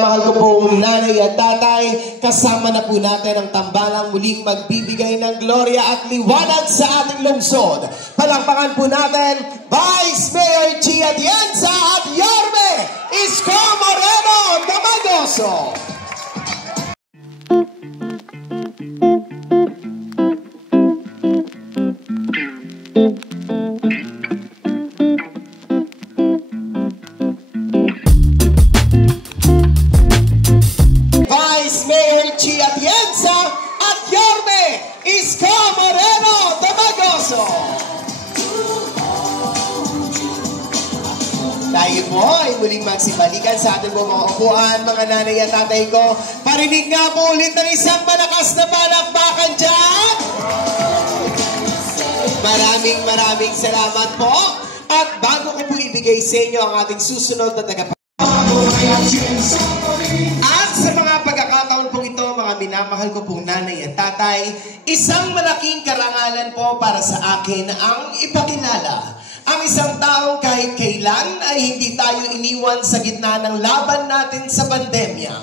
Mahal ko pong nanay at tatay, kasama na po natin ang tambalang muling magbibigay ng glorya at liwanag sa ating lungsod. Palakpakan po natin, Vice Mayor Chi Atienza at Yorme Isko Moreno Damagoso. Tayo po ay muling magsibalikan sa ating mga upuan, mga nanay at tatay ko. Parinig nga po ulit ng isang malakas na palakpakan dyan. Maraming salamat po. At bago ko po ibigay sa inyo ang ating susunod na at sa mga pagkakataon po ito, mga minamahal ko pong nanay at tatay, isang malaking karangalan po para sa akin ang ipakilala. Ang isang taong kahit kailan ay hindi tayo iniwan sa gitna ng laban natin sa pandemya.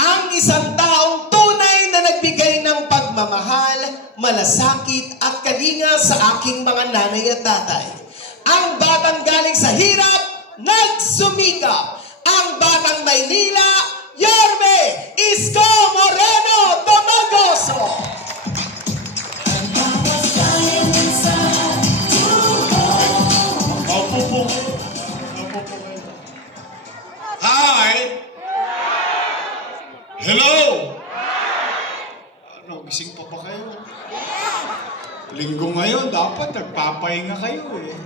Ang isang taong tunay na nagbigay ng pagmamahal, malasakit at kalinga sa aking mga nanay at tatay. Ang batang galing sa hirap, nagsumikap. Ang batang Maynila, Yorme Isko Moreno Damagoso. Hi! Hello! Ano, gising pa ba kayo? Linggo ngayon, dapat nagpapahinga kayo eh.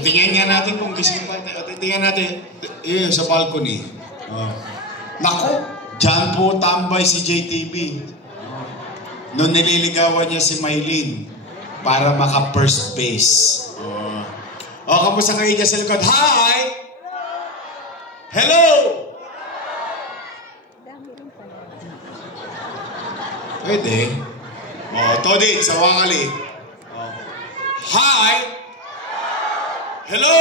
Tingnan nga natin kung gising pa. Tingnan natin, yun sa balcony. Naku, dyan po tambay si JTB. Noon nililigawan niya si Maylene para maka-first base. Kamusta kayo dyan sa likod? Hi! Hello! Pwede. Todit, sa wakali. Hi! Hello!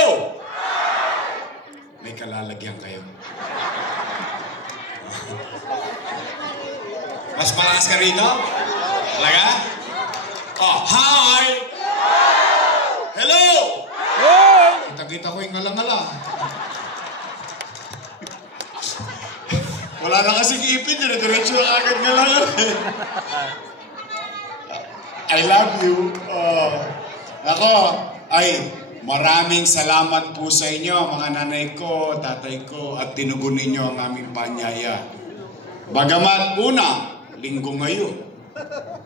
May kalalagyan kayo. Mas malakas ka rito? Talaga? Hi! Hello! Kita-kita ko yung ngala-ngala. Wala na kasing ipin, diretso na agad ngala-ngala. I love you. Ako, maraming salamat po sa inyo, mga nanay ko, tatay ko, at tinugon ninyo ang aming panyaya. Bagamat una, linggo ngayon.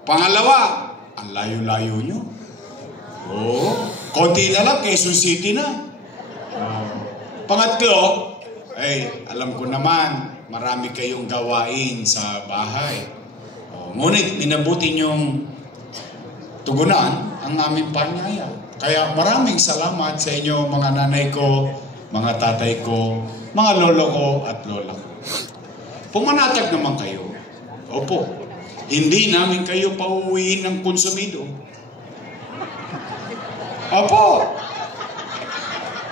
Pangalawa, ang layo-layo nyo. Konti na lang, Quezon City na. Pangatlo, alam ko naman, marami kayong gawain sa bahay. Ngunit, minabuti nyong tugunan ang aming panyaya. Kaya maraming salamat sa inyo, mga nanay ko, mga tatay ko, mga lolo ko at lola ko. Pumanatag naman kayo. Opo, hindi namin kayo pauwiin ng konsumido. Opo,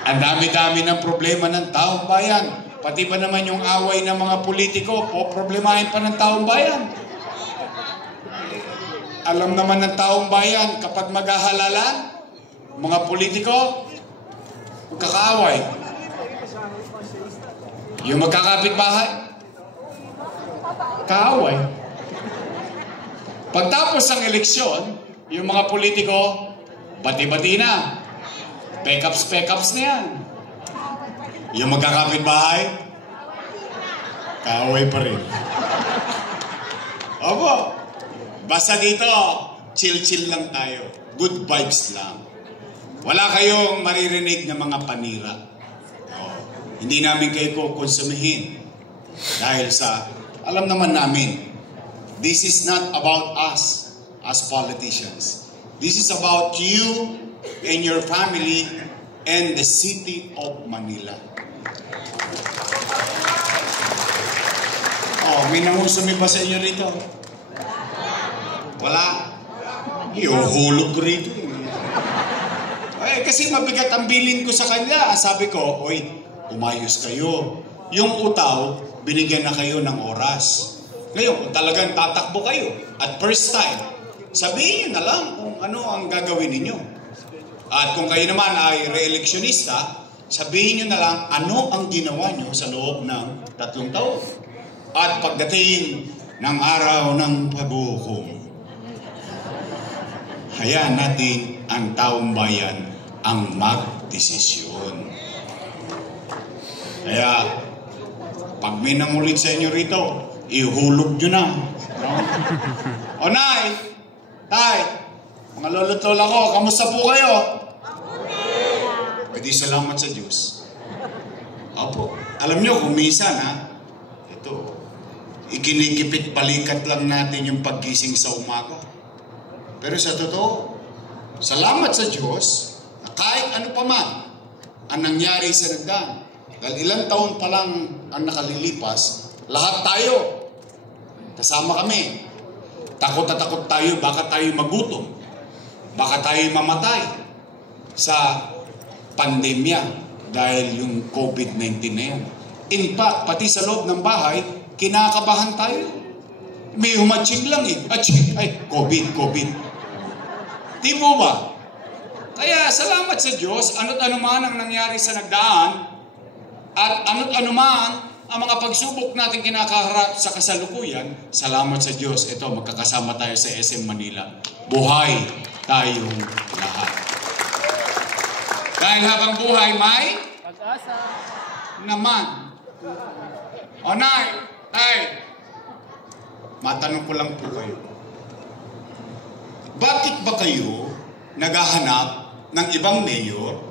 ang dami-dami ng problema ng taong bayan. Pati ba naman yung away ng mga politiko, problemahin pa ng taong bayan. Alam naman ng taong bayan, kapag maghahalalan, mga politiko, magkakaaway. Yung magkakapit bahay, kaaway. Pagtapos ng eleksyon, yung mga politiko, bati-bati na. Pek-ups na yan. Yung magkakapit bahay, kaaway pa rin. Opo. Basta dito, chill-chill lang tayo. Good vibes lang. Wala kayong maririnig na mga panira. Hindi namin kayo kukonsumihin. Dahil sa, alam naman namin, this is not about us as politicians. This is about you and your family and the city of Manila. May nangusumi ba sa inyo rito? Wala. Iuhulog ko rito. Kasi mabigat ang bilin ko sa kanya. Sabi ko, umayos kayo. yung utaw, binigyan na kayo ng oras. Ngayon, kung talagang tatakbo kayo at first time, sabihin nyo na lang kung ano ang gagawin ninyo. At kung kayo naman ay re-electionista, sabihin nyo na lang ano ang ginawa nyo sa loob ng 3 taon. At pagdating ng araw ng paghuhukom, hayaan natin ang taong bayan ang magdesisyon. Kaya, pag may nangulit sa inyo rito, ihulog nyo na. O nay, tay, mga lolo't lola ko, kamusta po kayo? Pwede salamat sa Diyos. Opo. Alam nyo, kung minsan ito, ikinikipit balikat lang natin yung paggising sa umaga. Pero sa totoo, salamat sa Diyos na kahit ano pa man ang nangyari sa nagdaan. Dahil ilang taon pa lang ang nakalilipas, lahat tayo, kasama kami. Takot na takot tayo, baka tayo magutom, baka tayo mamatay sa pandemya dahil yung COVID-19 na yan. In fact, pati sa loob ng bahay, kinakabahan tayo. May humatching lang ay, COVID. Di mo ba? Kaya salamat sa Diyos, ano't ano man ang nangyari sa nagdaan, at ano't ano man ang mga pagsubok natin kinakaharap sa kasalukuyan, salamat sa Diyos. Ito, magkakasama tayo sa SM Manila. Buhay tayong lahat. Dahil habang buhay may pag-asa naman. O nay, matanong ko lang po kayo. Bakit ba kayo naghahanap ng ibang mayor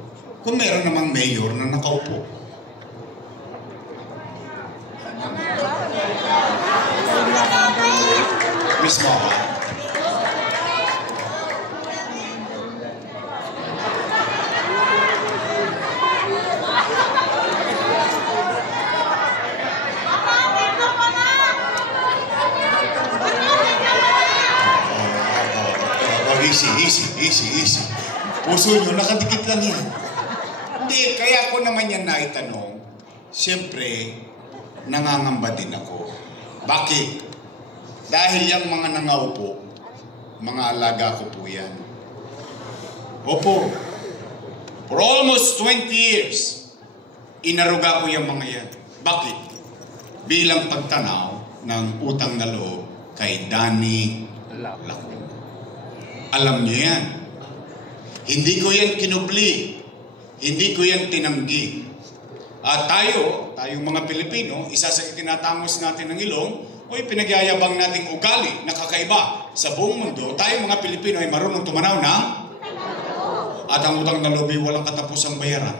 kung meron namang mayor na nakaupo? Mismo ba? Easy. Puso nyo, nakadikit lang yan. Hindi, kaya ko naman yan naitanong. Siyempre, nangangamba din ako. Bakit? Dahil yung mga nangaupo, mga alaga ko po yan. Opo. For almost 20 years, inaruga ko yung mga yan. Bakit? Bilang pagtanaw ng utang na loob kay Danny Lacuna. Alam niyo yan. Hindi ko yan kinubli. Hindi ko yan tinanggi. At tayong mga Pilipino, isa sa itinatamos natin ng ilong, o pinagyayabang nating ugali na kakaiba sa buong mundo, tayong mga Pilipino ay marunong tumanaw ng at ang utang na loob ay walang katapusang bayaran.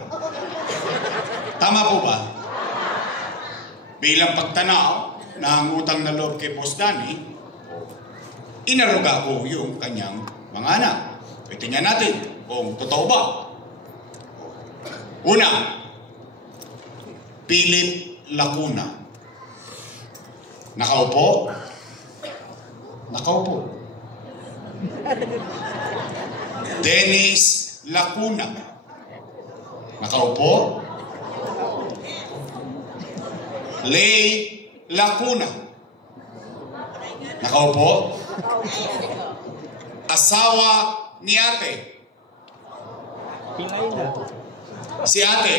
Tama po ba? Bilang pagtanaw ng utang na loob kay Boss Danny, inaruga ko yung kanyang mga anak. Tingnan natin kung totoo ba. Una, Philip Lacuna. Nakaupo? Nakaupo. Dennis Lacuna. Nakaupo? Lay Lacuna. Nakaupo? Asawa ni ate. Si ate.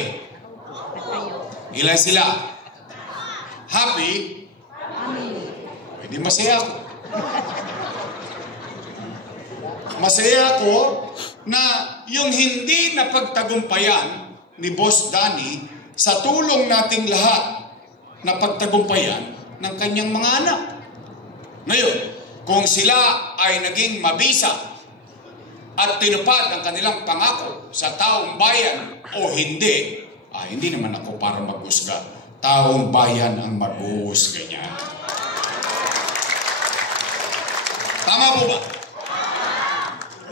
Ilan sila? Happy? Hindi masaya ako. Masaya ako na yung hindi napagtagumpayan ni Boss Danny sa tulong nating lahat na pagtagumpayan ng kanyang mga anak. Ngayon, kung sila ay naging mabisa at tinupad ang kanilang pangako sa taong bayan o hindi, hindi naman ako para mag-usga. Taong bayan ang mag-uusga niya. Tama po ba?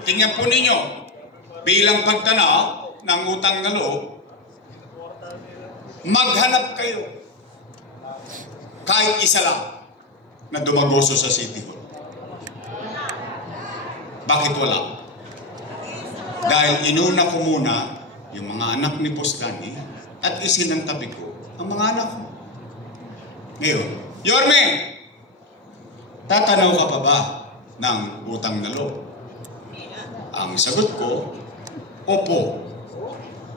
Tingnan po ninyo, bilang pagtanaw ng utang na loob, maghanap kayo kahit isa lang na dumagoso sa City Hall. Bakit wala? Dahil inuna ko muna yung mga anak ni Boss Danny at isinantabi ko ang mga anak ko. Ngayon, Yorme, tatanaw ka pa ba ng utang na loob? Ang sagot ko, opo.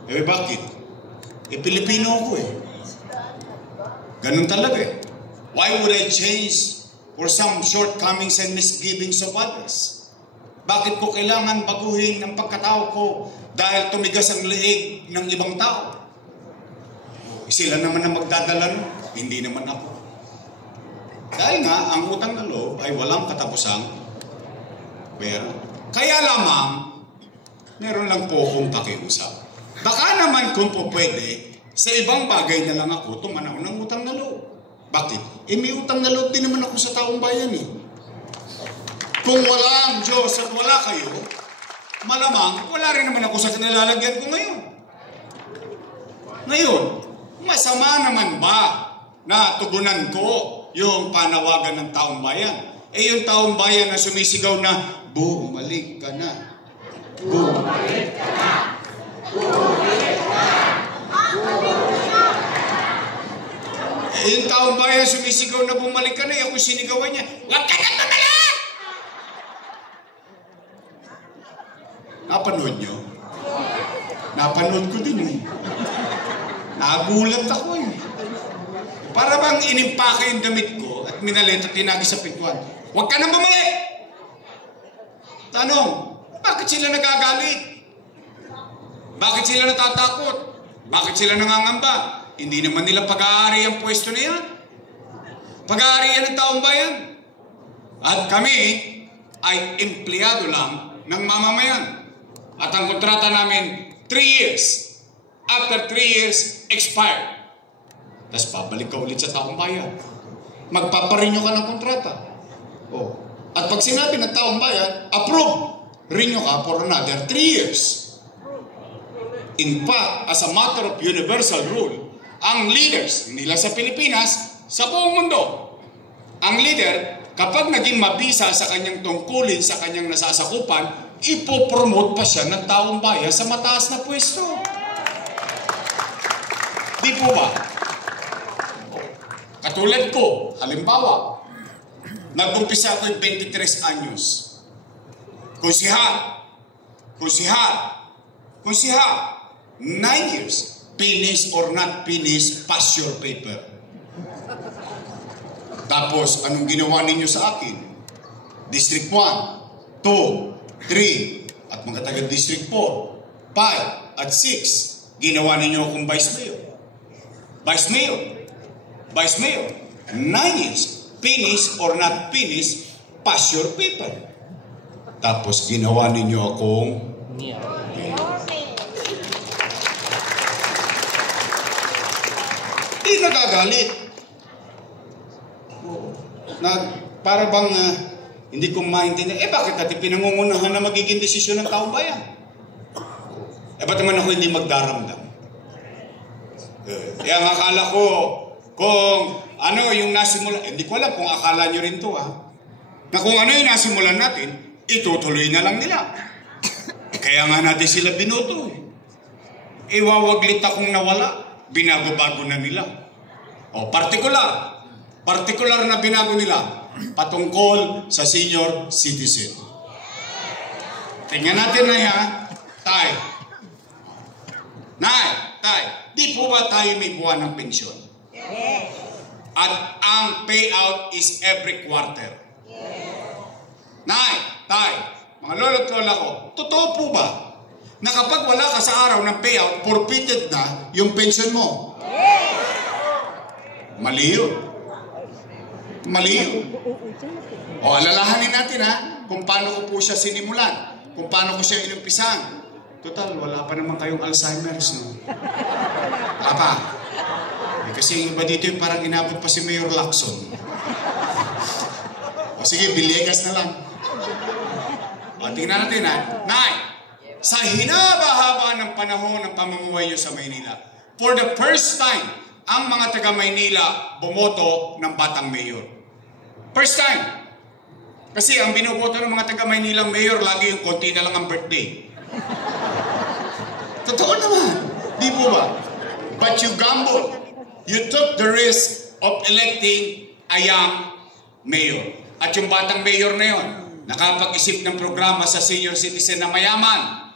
Bakit? Pilipino ako Ganun talaga Why would I change for some shortcomings and misgivings of others? Bakit ko kailangan baguhin ang pagkatao ko dahil tumigas ang leeg ng ibang tao? Sila naman ang magdadala nun, hindi naman ako. Dahil nga, ang utang na loob ay walang katapusang pera. Kaya lamang, meron lang po akong pakiusap. Baka naman kung po pwede, sa ibang bagay na lang ako tumanaw ng utang na loob. Bakit? May utang na loob din naman ako sa taong bayan Kung wala ang Diyos at wala kayo, malamang wala rin naman ako sa kanilalagyan ko ngayon. Ngayon, masama naman ba na tugunan ko yung panawagan ng taong bayan? Yung taong bayan na sumisigaw na, bumalik ka na. Bumalik ka na. Bumalik ka na. Yung taong bayan sumisigaw na bumalik ka na, yung sinigawan niya, huwag ka na bumalik! Napanood nyo? Napanood ko din Nagulat ako Para bang inimpake yung damit ko at minalit at tinagi sa pintuan. Huwag ka nang bumalik! Tanong, bakit sila nagagalit? Bakit sila natatakot? Bakit sila nangangamba? Hindi naman nila pag-aari ang pwesto na yan. Pag-aari yan ng taong bayan. At kami ay empleyado lang ng mamamayan. At ang kontrata namin, 3 years. After 3 years, expired. Tapos babalik ka ulit sa taong bayan. Magpaparenew ka ng kontrata. At pag sinabi ng taong bayan, approve. Renew ka for another 3 years. In fact, as a matter of universal rule, ang leaders, hindi lang sa Pilipinas, sa buong mundo, ang leader, kapag naging mabisa sa kanyang tungkulin, sa kanyang nasasakupan, ipopromote pa siya ng taong bayan sa mataas na pwesto. Di po ba? Katulad ko, halimbawa, nag-umpisa ako yung 23 anyos. Konsihal, 9 years. Finish or not finish, pass your paper. Tapos, anong ginawa ninyo sa akin? District 1, 2, 3, at mga taga-District 4, 5, at 6. Ginawa ninyo akong Vice Mayor. Vice Mayor. 9 years. Finish or not finish, pass your paper. Tapos, ginawa ninyo akong Mayor. Hindi nagagalit. Para bang hindi ko maintindihan, bakit natin pinangungunahan na magiging desisyon ng taong bayan? Ba't naman ako hindi magdaramdam? Kaya ang akala ko, kung ano yung nasimulan, hindi ko alam kung akala nyo rin to na kung ano yung nasimulan natin, itutuloy na lang nila. Kaya nga natin sila binoto. Iwawaglit akong nawala. Binago-bago na nila. Partikular na binago nila patungkol sa senior citizen. Tingnan natin Tay. Di po ba tayo may buwan ng pensyon? Yes. At ang payout is every quarter? Yes. Tay, mga lolo't lola ko, totoo po ba na kapag wala ka sa araw ng payout, forfeited na yung pension mo? Yes. Mali yun. Alalahanin natin kung paano ko po siya sinimulan, kung paano ko siya inumpisan. Total, wala pa naman kayong Alzheimer's, no? Wala pa. Kasi yung iba dito yung parang inabot pa si Mayor Lacson. Sige, Villegas na lang. Tingnan natin Nay, sa hinaba-haba ng panahon ng pamumuhay nyo sa Maynila, for the first time, ang mga taga-Maynila bumoto ng batang mayor. First time. Kasi ang binoboto ng mga taga-Maynilang mayor, lagi yung konti na lang ang birthday. Totoo naman. Di po ba? But you gambled. You took the risk of electing a young mayor. At yung batang mayor na yun, nakapag-isip ng programa sa senior citizen na mayaman,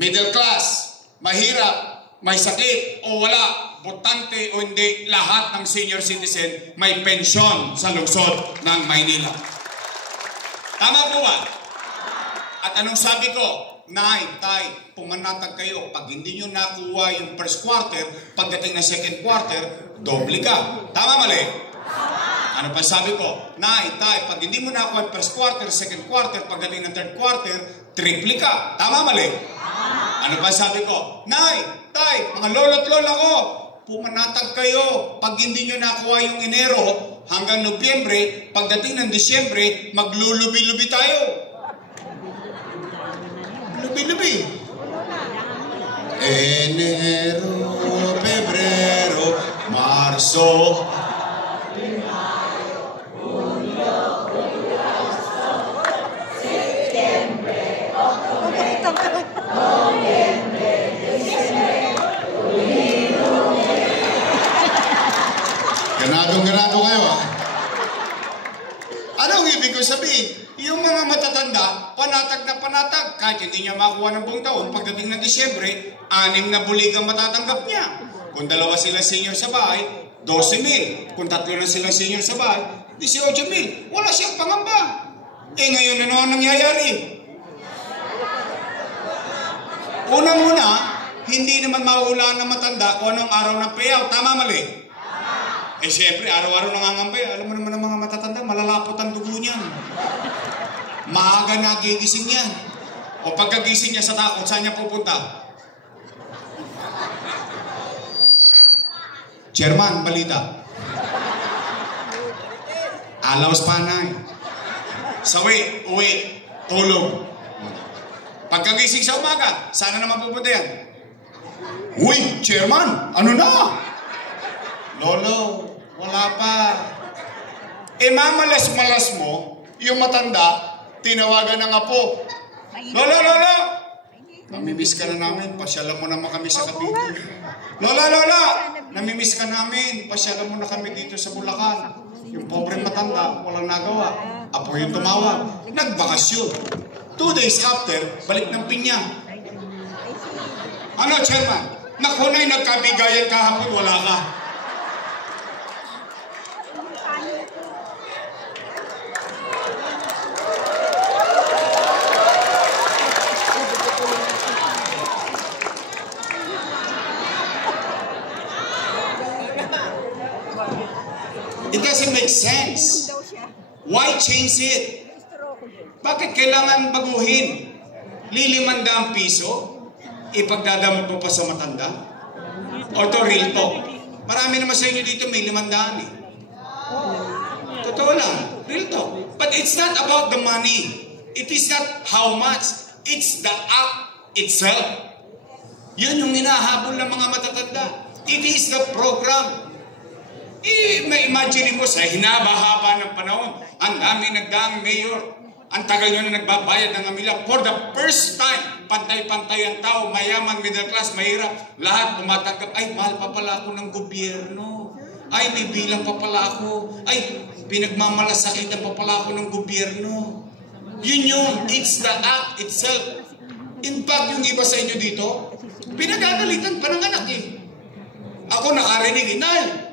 middle class, mahirap, may sakit o wala, botante o hindi, lahat ng senior citizen may pensyon sa lungsod ng Maynila. Tama po ba? At anong sabi ko? Nay, tay, pumanatag kayo. Pag hindi nyo nakuha yung first quarter, pagdating na second quarter, doble ka. Tama, mali? Ano pa sabi ko? Nay, tay, pag hindi mo nakuha yung first quarter, second quarter, pagdating ng third quarter, triple ka. Tama, mali? Ano pa sabi ko? Nay, tay, mga lolo't lola ko, pumanatag kayo. Pag hindi nyo nakuha yung Enero hanggang Nobyembre, pagdating ng Disyembre, maglulubi-lubi tayo. Lubi-lubi. Enero, Pebrero, Marso, September, Nobyembre, Disyembre, ganado kayo, ha? Anong ibig ko sabihin? Yung mga matatanda, panatag na panatag. Kahit hindi niya makuha ng buong taon, pagdating ng Disyembre, 6 na bulig ang matatanggap niya. Kung 2 sila senior sa bahay, 12,000. Kung 3 na sila senior sa bahay, 18,000. Wala siyang pangamba. Eh ngayon, ano ang nangyayari? Unang-una, hindi naman mahulaan ng matanda kung anong araw ng payout. Tama, mali? Eh siyempre, araw-araw nangangambay. Alam mo naman ng mga matatanda, malalapot ang dugo niyan. Maaga nagigising yan. O pagkagising niya sa takot, saan niya pupunta? Chairman, balita. Alawas panay. Sawi, uwi, tulog. Pagkagising sa umaga, sana naman pupunta yan. Uy, chairman, ano na? Lolo, wala pa. Eh mamalas-malas mo, yung matanda, tinawagan ng apo. Lola! Namimiss ka na namin, pasyalan mo naman kami sa Cavite. Lola! Namimiss ka namin, pasyalan mo na kami dito sa Bulacan. Yung pobre matanda, walang nagawa. Apo yung tumawag, nagbakasyon. 2 days after, balik ng pinya. Ano, chairman? Naku na'y nagkabigayan kahapon, wala ka. It doesn't make sense. Why change it? Bakit kailangan baguhin? 500 piso? Ipagdadamot mo pa sa matanda? O to real talk? Marami naman sa inyo dito may 500 eh. Totoo lang. Real talk. But it's not about the money. It is not how much. It's the act itself. Yun yung hinahabol ng mga matatanda. It is the program. May imagine mo sa hinaba-haba ng panahon, ang dami nagdaang mayor, ang tagal nyo na nagbabayad ng amila. For the first time, pantay-pantay ang tao, mayaman, middle class, mahirap, lahat umatanggap, ay, mahal pa pala ako ng gobyerno. Ay, may bilang pa pala ako. Ay, pinagmamalasakitan pa pala ako ng gobyerno. Yun yung, it's the act itself. In fact, yung iba sa inyo dito, pinagagalitan pa ng anak eh. Ako nakarinig, Inay,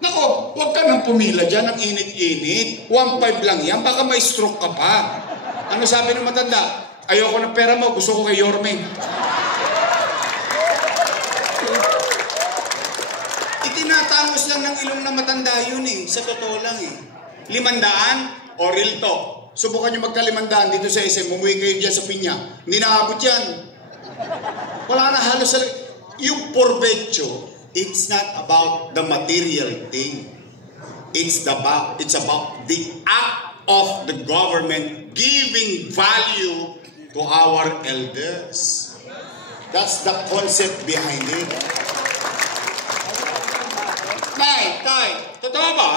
nako, huwag ka nang pumila dyan, ang init-init. 1.5 lang yan, baka may stroke ka pa. Ano sabi ng matanda? Ayoko ng pera mo, gusto ko kay Yorme. Itinatangos lang ng ilong na matanda yun eh. Sa totoo lang eh. 500 o real talk. Subukan nyo magka-500 dito sa SM, umuwi kayo dyan sa pinya. Hindi nakabot yan. Wala na halos sa... Yung porbecho, it's not about the material thing. It's about the act of the government giving value to our elders. That's the concept behind it. Tay, totoo ba?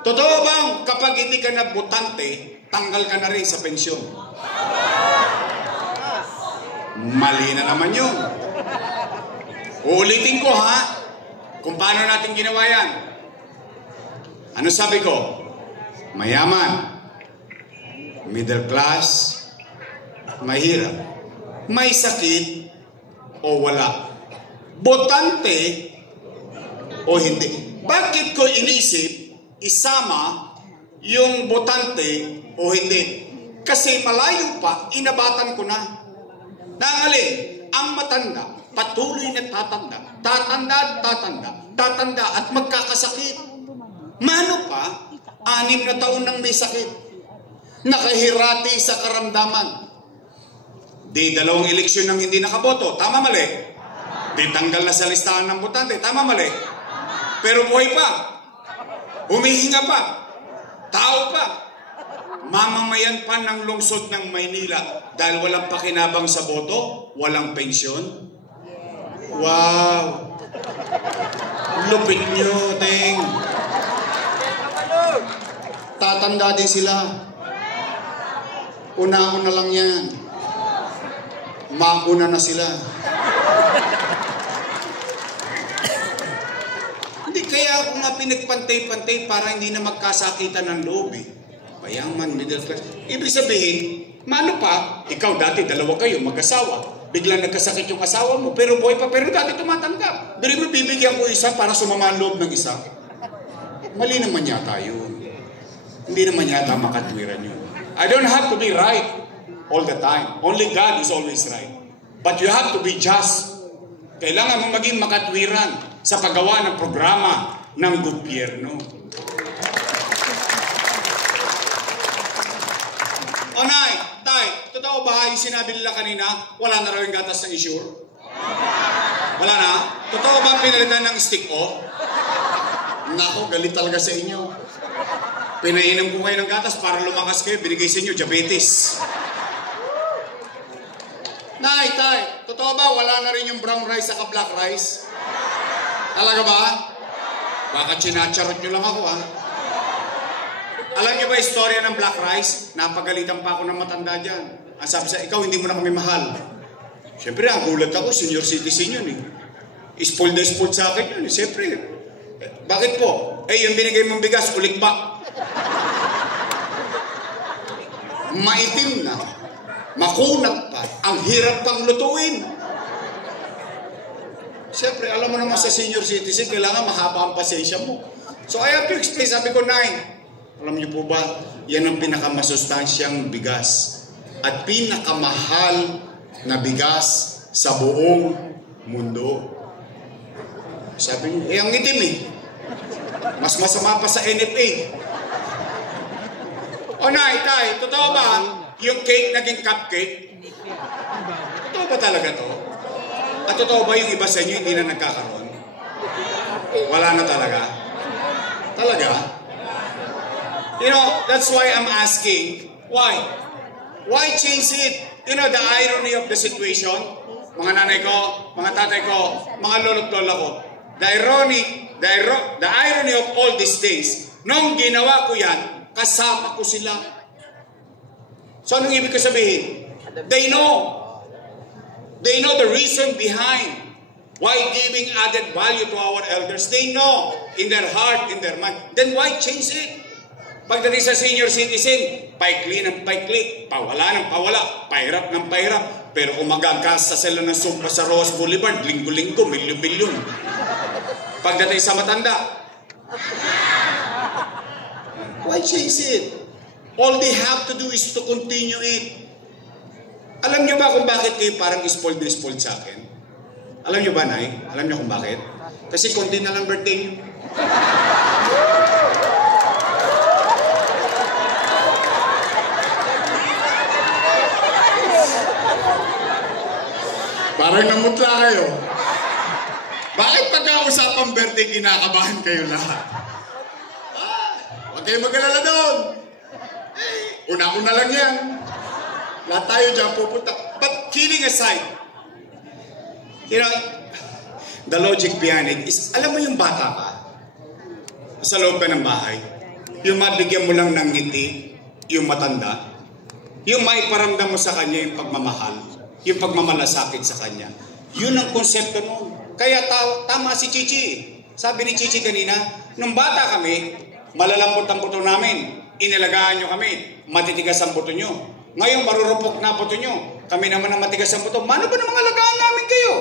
Totoo bang kapag hindi ka nagbutante, tanggal ka na rin sa pensyon? Mali na naman yun. Uulitin ko ha, Kung paano natin ginawa yan? Ano sabi ko? Mayaman, middle class, mahirap, may sakit o wala, botante o hindi. Bakit ko inisip isama yung botante o hindi? Kasi malayo pa, inabatan ko na. Nangalin, ang matanda, patuloy na tatanda at magkakasakit. Mano pa, 6 na taon nang may sakit. Nakahirati sa karamdaman. Di 2 eleksyon nang hindi nakaboto. Tama mali? Di tanggal na sa listahan ng botante. Tama mali? Pero buhay pa. Humihinga pa. Tao pa. Mamamayan pa ng lungsod ng Maynila dahil walang pakinabang sa boto, walang pensyon. Wow! Lupit nyo, ting. Tatanda din sila. Una-una lang yan. Mauna na sila. Hindi kaya ako nga pinagpantay-pantay para hindi na magkasakitan ng loob eh. Mayaman, middle class. Ibig sabihin, mano pa, ikaw dati 2 kayo, mag-asawa. Biglang nagkasakit yung asawa mo, pero buhay pa, pero dati tumatanggap. Pero mo bibigyan ko isa para sumama ang loob ng isa. Mali naman yata yun. Hindi naman yata makatwiran yun. I don't have to be right all the time. Only God is always right. But you have to be just. Kailangan mo maging makatwiran sa paggawa ng programa ng gobyerno. O nay, tay, totoo ba yung sinabi nila kanina, wala na raw yung gatas ng Ensure? Wala na? Totoo ba ang pinalitan ng stick-o? Nako, galit talaga sa inyo. Pinainom ko kayo ng gatas para lumakas kayo, binigay sa inyo, diabetes. Nay, tay, totoo ba wala na rin yung brown rice sa black rice? Talaga ba? Baka chinacharot nyo lang ako, ha? Alam niyo ba istorya ng black rice? Napagalitan pa ako ng matanda dyan. Ang sabi sa, ikaw hindi mo na kami mahal. Siyempre, ang gulat ako, senior citizen yun eh. Spoiled na spoiled sa akin yun eh. Siyempre, bakit po? Yung binigay mong bigas, ulikba. Maitim na. Makunat pa. Ang hirap pang lutuin. Siyempre, alam mo naman sa senior citizen, kailangan mahaba ang pasensya mo. So I have to explain, sabi ko, Nay, alam niyo po ba, yan ang pinakamasustansyang bigas at pinakamahal na bigas sa buong mundo. Sabi niyo, ang itim eh. Mas masama pa sa NFA. O Nay, tay, totoo ba yung cake naging cupcake? Totoo ba talaga to? At totoo ba yung iba sa inyo hindi na nagkakaroon? Wala na talaga? Talaga? You know, that's why I'm asking, why? Why change it? You know, the irony of the situation, mga nanay ko, mga tatay ko, mga lolo't lola ko, the irony of all these days, nung ginawa ko yan, kasama ko sila. So anong ibig ko sabihin? They know the reason behind why giving added value to our elders. They know in their heart, in their mind. Then why change it? Pagdating sa senior citizen, paikli ng paikli, pawala ng pawala, pahirap ng pahirap. Pero kung magagkasa sila ng sumpa sa Ross Boulevard, linggo-linggo, milyon-milyon. Pagdating sa matanda, why change it? All they have to do is to continue it. Alam niyo ba kung bakit kayo parang spoiled na spoiled sa akin? Alam niyo ba, Nay? Alam niyo kung bakit? Kasi konti na lang birthday niyo. Parang namutla kayo. Bakit pagka-usapang birthday kinakabahan kayo lahat? Huwag kayo mag-alala doon. Una-una lang yan. Lahat tayo dyan pupunta. But kidding aside, you know, the logic behind it is, alam mo yung bata ka, sa loob ka ng bahay, yung mabigyan mo lang ng ngiti, yung matanda, yung maiparamdam mo sa kanya yung pagmamahal, yung pagmamalasakit sa kanya. Yun ang konsepto noon. Kaya tama si Chichi. Sabi ni Chichi kanina, nung bata kami, malalambot ang buto namin. Inalagaan nyo kami. Matitigas ang buto nyo. Ngayon, marurupok na buto nyo. Kami naman ang matigas ang buto. Mano ba namang alagaan namin kayo?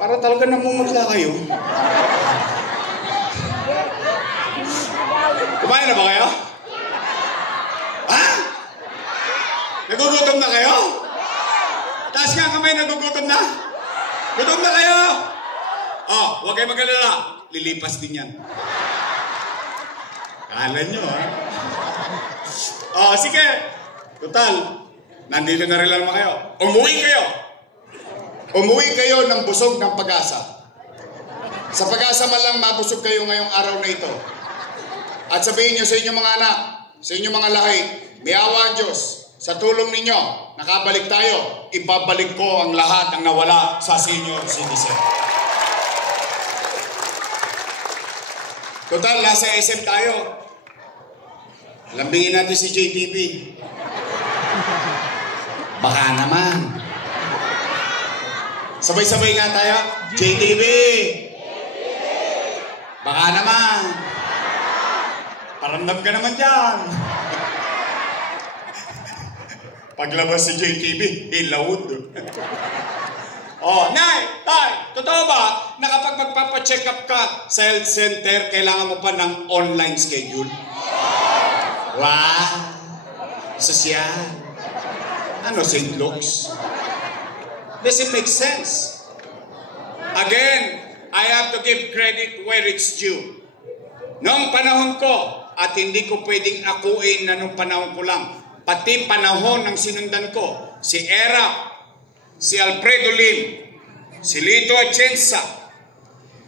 Para talaga namumutla kayo. Kumain na ba kayo? Ha? Nagugutom na kayo? Taas nga kamay, nagugutom na? Gutom na kayo? Oh, huwag kayo mag-alala. Lilipas din yan. Kala nyo, ha? Oh, sige. Total, nandito na rin lang naman kayo. Umuwi kayo. Umuwi kayo ng busog ng pag-asa. Sa pag-asa man lang mabusog kayo ngayong araw na ito. At sabihin nyo sa inyong mga anak, sa inyong mga lahi, may awa ang Diyos. Sa tulong ninyo, nakabalik tayo. Ibabalik ko ang lahat ng nawala sa senior citizen. Total, nasa SM tayo. Lambingin natin si JTV. Baka naman. Sabay-sabay nga tayo. JTV! Baka naman. Paramdam ka naman dyan. Paglabas si JTV, ilawod. Oh, Nay! Tay! Totoo ba na kapag magpapacheck up ka sa health center, kailangan mo pa ng online schedule? Wow! Sosyal. Ano, St. Luke's? Does it make sense? Again, I have to give credit where it's due. Noong panahon ko, at hindi ko pwedeng akuin na nung panahon ko lang, pati panahon ng sinundan ko, si Erap, si Alfredo Lim, si Lito Atienza,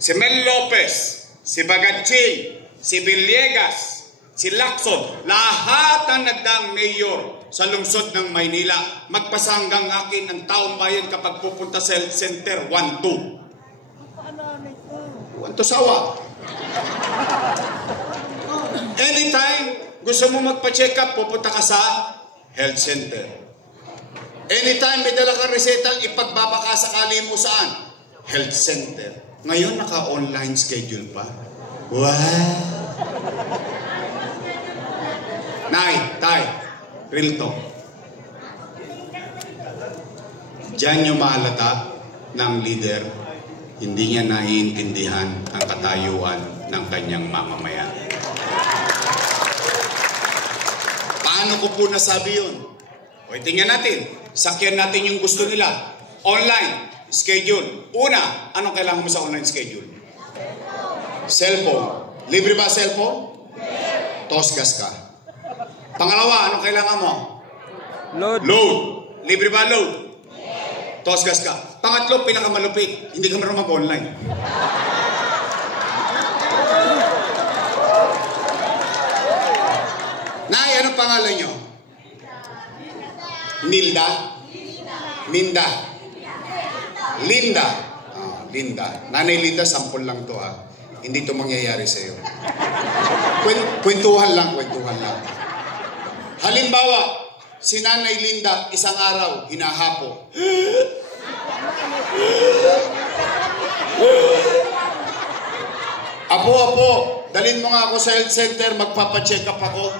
si Mel Lopez, si Bagatching, si Villegas, si Lacson, lahat ang nagdaang mayor sa lungsod ng Maynila, magpasanggang akin ng taong bayan kapag pupunta sa health center, 1-2. 1-2 sawa. Anytime gusto mo magpa-check up, pupunta ka sa health center. Anytime may dala kang reseta, ipagbabaka sakali mo saan? Health center. Ngayon, naka-online schedule pa. Wow! Nay, tay, real talk. Diyan yung mahalata ng leader, hindi niya naiintindihan ang katayuan ng kanyang mamamayan. Paano ko po nasabi yun? O tingnan natin. Sakyan natin yung gusto nila. Online, schedule. Una, anong kailangan mo sa online schedule? Cellphone. Libre ba cellphone? Tosgas ka. Pangalawa, anong kailangan mo? Load. Load. Libre ba load? Tosgas ka. Pangatlo, pinakamalupit. Hindi ka marunong mag-online. Nay, anong pangalan nyo? Nilda? Linda? Linda. Linda. Nanay Linda, sampol lang to ha. Hindi to mangyayari sa'yo. Kwentuhan lang. Halimbawa, si Nanay Linda, isang araw, hinahapo. Apo, dalhin mo nga ako sa health center, magpapacheck up ako.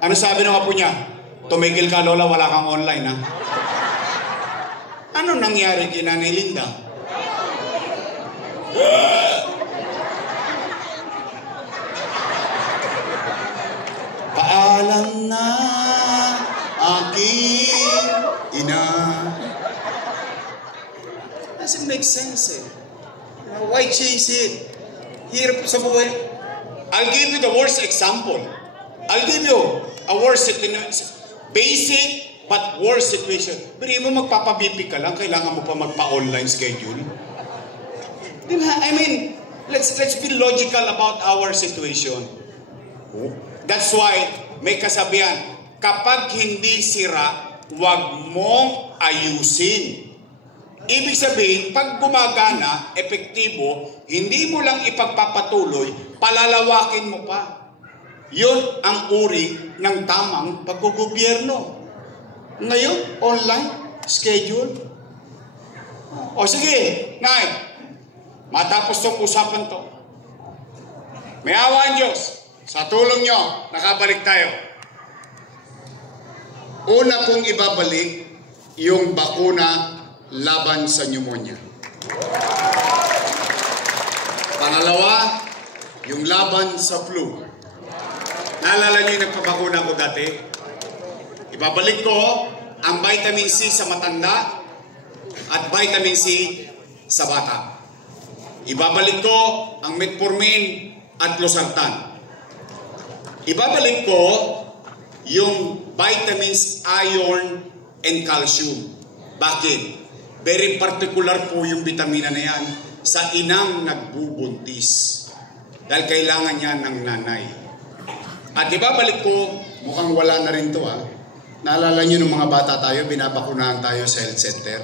Ano sabi ng apo niya? Tumigil ka, Lola, wala kang online, ha? Ano nangyari kay Nanay Linda? Paalam na aking ina. Doesn't make sense, eh. Why chase it? Hirap sa buhay. I'll give you the worst example. I'll give you a worst situation. Basic but worst situation. Pero mo magpapabipig ka lang, kailangan mo pa magpa-online schedule. I mean, let's be logical about our situation. That's why may kasabihan, kapag hindi sira, huwag mong ayusin. Ibig sabihin, pag gumagana, epektibo, hindi mo lang ipagpapatuloy, palalawakin mo pa. Yun ang uri ng tamang paggogobyerno. Ngayon, online, schedule. O sige, Nay, matapos itong usapan to. May awa ang Diyos. Sa tulong nyo, nakabalik tayo. Una kong ibabalik yung bakuna laban sa pneumonia. Pangalawa, yung laban sa flu. Naalala niyo yung nagpapakuna ko dati? Ibabalik ko ang vitamin C sa matanda at vitamin C sa bata. Ibabalik ko ang metformin at losartan. Ibabalik ko yung vitamins, iron, and calcium. Bakit? Very particular po yung vitamina na yan sa inang nagbubuntis. Dahil kailangan niya ng nanay. At ibabalik ko, mukhang wala na rin to ha. Naalala niyo nung mga bata tayo, binabakunahan tayo sa health center.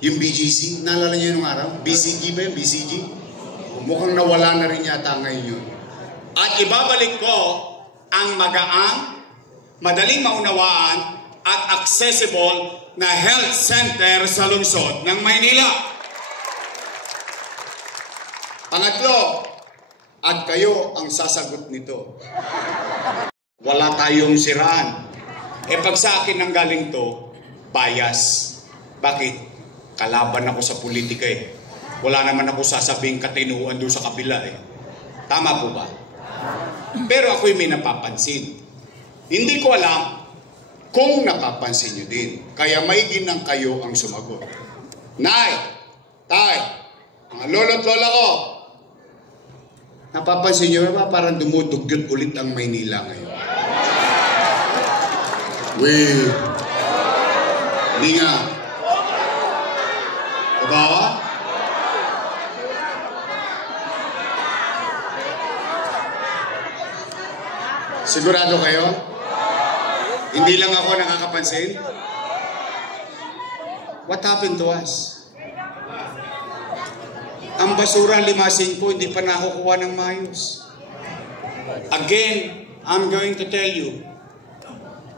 Yung BGC, naalala niyo nung araw? BCG ba yun? BCG? Mukhang nawala na rin yata ngayon yun. At ibabalik ko ang magaang, madaling maunawaan, at accessible na health center sa lungsod ng Maynila. Pangatlo, at kayo ang sasagot nito. Wala tayong siraan. Pag sa akin nang galing to, bias. Bakit? Kalaban ako sa politika eh. Wala naman ako sasabing katinuan doon sa kabila eh. Tama po ba? Pero ako'y may napapansin. Hindi ko alam kung napapansin nyo din. Kaya may ginang kayo ang sumagot. Nay, Tay, mga lolo't lola ko, napapansin nyo ba parang dumudugyot ulit ang Maynila ngayon? Wait. Hindi nga. Diba? Sigurado kayo? Hindi lang ako nakakapansin? What happened to us? Ang basura limasing po, hindi pa nakukuha ng maayos. Again, I'm going to tell you,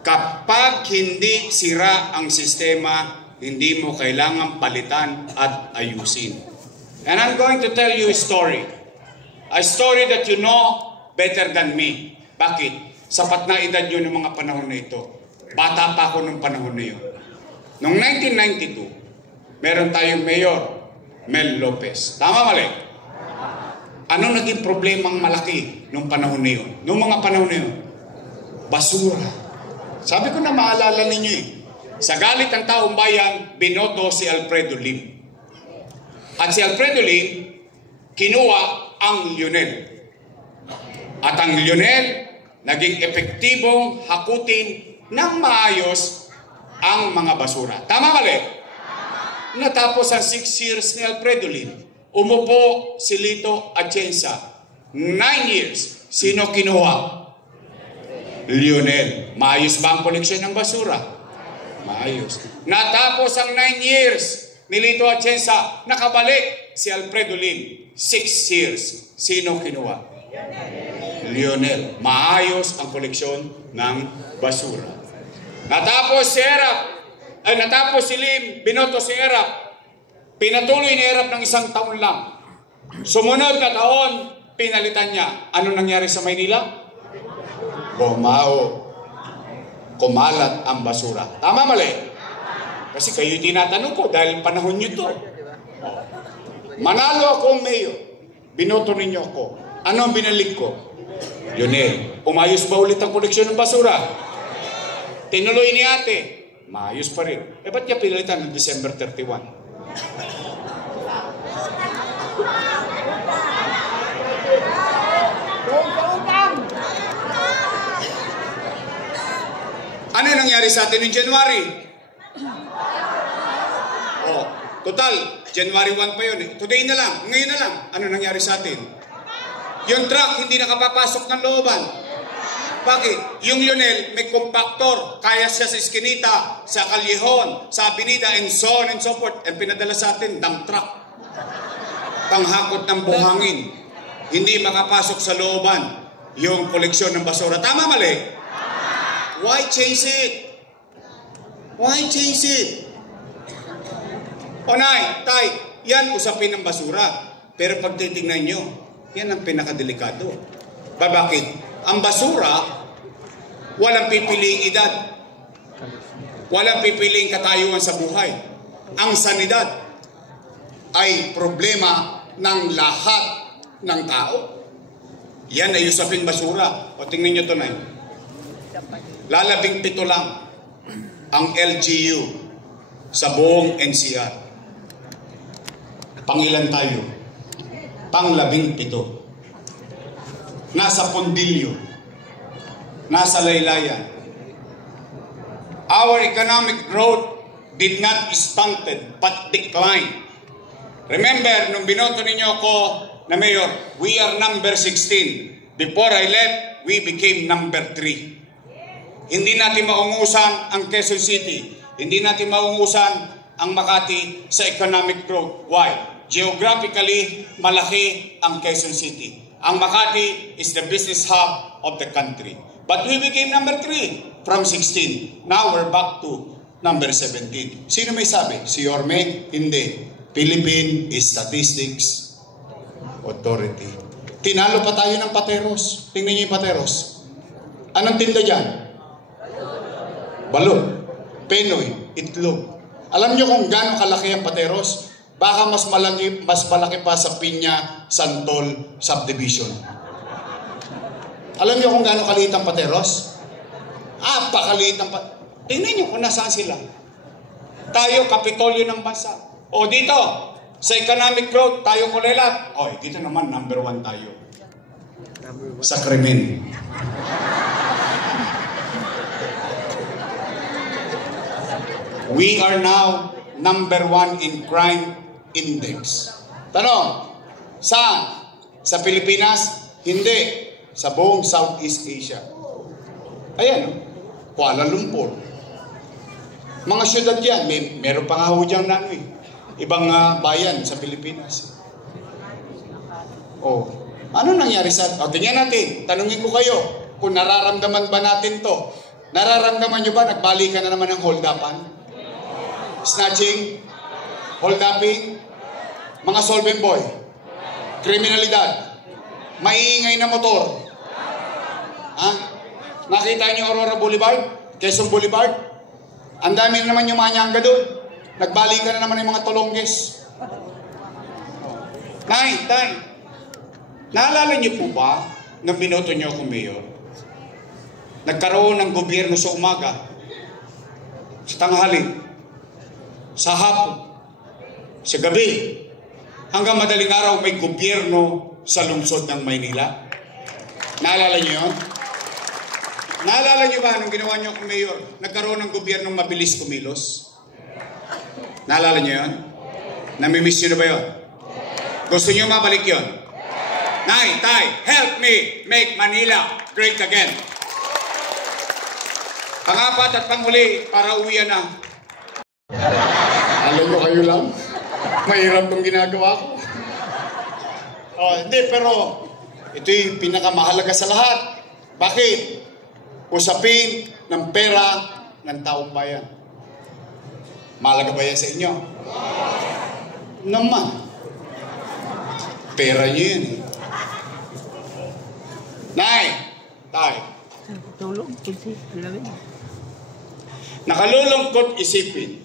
kapag hindi sira ang sistema, hindi mo kailangang palitan at ayusin. And I'm going to tell you a story. A story that you know better than me. Bakit? Sapat na edad yun ng mga panahon na ito. Bata pa ako ng panahon na yun. Noong 1992, meron tayong mayor, Mel Lopez. Tama mali? Ano naging problemang malaki nung panahon na yun? Nung mga panahon na yun? Basura. Sabi ko na maalala ninyo eh. Sa galit ng taong bayan, binoto si Alfredo Lim. At si Alfredo Lim, kinuha ang Lionel. At ang Lionel, naging epektibong hakutin ng maayos ang mga basura. Tama mali? Natapos ang 6 years ni Alfredo Lim. Umupo si Lito Atienza. 9 years. Sino kinuha? Lionel. Maayos ba ang koleksyon ng basura? Maayos. Natapos ang 9 years ni Lito Atienza. Nakabalik si Alfredo Lim. 6 years. Sino kinuha? Lionel. Maayos ang koleksyon ng basura. Natapos si Lim, binoto si Erap. Pinatuloy ni Erap ng 1 taon lang. Sumunod na taon, pinalitan niya. Ano nangyari sa Maynila? Bumao. Kumalat ang basura. Tama mali? Kasi kayo tinatanong ko dahil panahon nyo to. Manalo akong mayor. Binoto ninyo ako. Ano ang binalik ko? Lionel. Umayos ba ulit ang koleksyon ng basura? Tinuloy ni ate. Maayos pa rin. Ba't niya pinalitan ng December 31? Ano nangyari sa atin noong January? Oh, total, January 1 pa yun eh. Today na lang, ngayon na lang. Ano nangyari sa atin? Yung truck hindi nakapapasok ng looban. Bakit? Yung Lionel, may compactor. Kaya siya sa Eskinita, sa Callejon, sa Avenida, and so on and so forth. And pinadala sa atin, dump truck. Panghakot ng buhangin. Hindi makapasok sa looban yung koleksyon ng basura. Tama mali? Why change it? Why change it? O nay, tay, yan usapin ng basura. Pero pag titignan nyo, yan ang pinakadelikado. Bakit? Ang basura, walang pipiliing edad. Walang pipiliing katayuan sa buhay. Ang sanidad ay problema ng lahat ng tao. Yan ay usaping basura. O tingnan nyo ito na. Lalabing 7 lang ang LGU sa buong NCR. Pangilan tayo? Pang-17. Nasa Pondilyo. Nasa Laylayan. Our economic growth did not stunted but declined. Remember, nung binoto ninyo ako na mayor, we are number 16. Before I left, we became number 3. Hindi natin maungusan ang Quezon City. Hindi natin maungusan ang Makati sa economic growth. Why? Geographically, malaki ang Quezon City. Ang Makati is the business hub of the country. But we became number 3 from 16. Now we're back to number 17. Sino may sabi? Si Yorme? Hindi. Philippine Statistics Authority. Tinalo pa tayo ng Pateros. Tingnan niyo yung Pateros. Anong tinda dyan? Balot, Penoy, itlog. Alam niyo kung gaano kalaki ang Pateros? Baka mas malaki pa sa Piña Santol Subdivision. Alam niyo kung gaano kaliit ang Pateros? Pakaliit ang Tingnan niyo kung nasaan sila. Tayo, Kapitolyo ng bansa. O dito, sa economic growth, tayo kulelat. O, dito naman, number 1 tayo. Sa krimen. We are now number 1 in crime index. Tanong, saan? Sa Pilipinas? Hindi. Sa buong Southeast Asia. Ayan, Kuala Lumpur. Mga syudad yan. Meron pa nga ho dyan na ibang bayan sa Pilipinas. Ano nangyari sa... tingnan natin. Tanungin ko kayo kung nararamdaman ba natin to. Nararamdaman nyo ba nagbalikan na naman ng hold-upan? Snatching, hold-upping, mga solving boy, kriminalidad, maiingay na motor. Nakita niyo Aurora Boulevard, Quezon Boulevard? Ang dami na naman yung manyangga doon. Nagbalikan na naman yung mga tolongges. Tay, naalala niyo po ba na binoto niyo akong mayor? Nagkaroon ng gobyerno sa umaga, sa tanghali, sa hapon, sa gabi, hanggang madaling araw may gobyerno sa lungsod ng Maynila. Naalala niyo yun? Naalala niyo ba nung ginawa niyo akong mayor, nagkaroon ng gobyernong mabilis kumilos? Naalala niyo yun? Namimiss niyo na ba yun? Gusto niyo mabalik yun? Nay, tay, help me make Manila great again. Pang-apat at panghuli para uwian na. Alam mo kayo lang, mahirap itong ginagawa ko. Hindi, pero ito yung pinakamahalaga sa lahat. Bakit? Usapin ng pera ng taong bayan. Mahalaga ba yan sa inyo? Naman. Pera nyo yan eh. Nay! Tay! Nakalulungkot isipin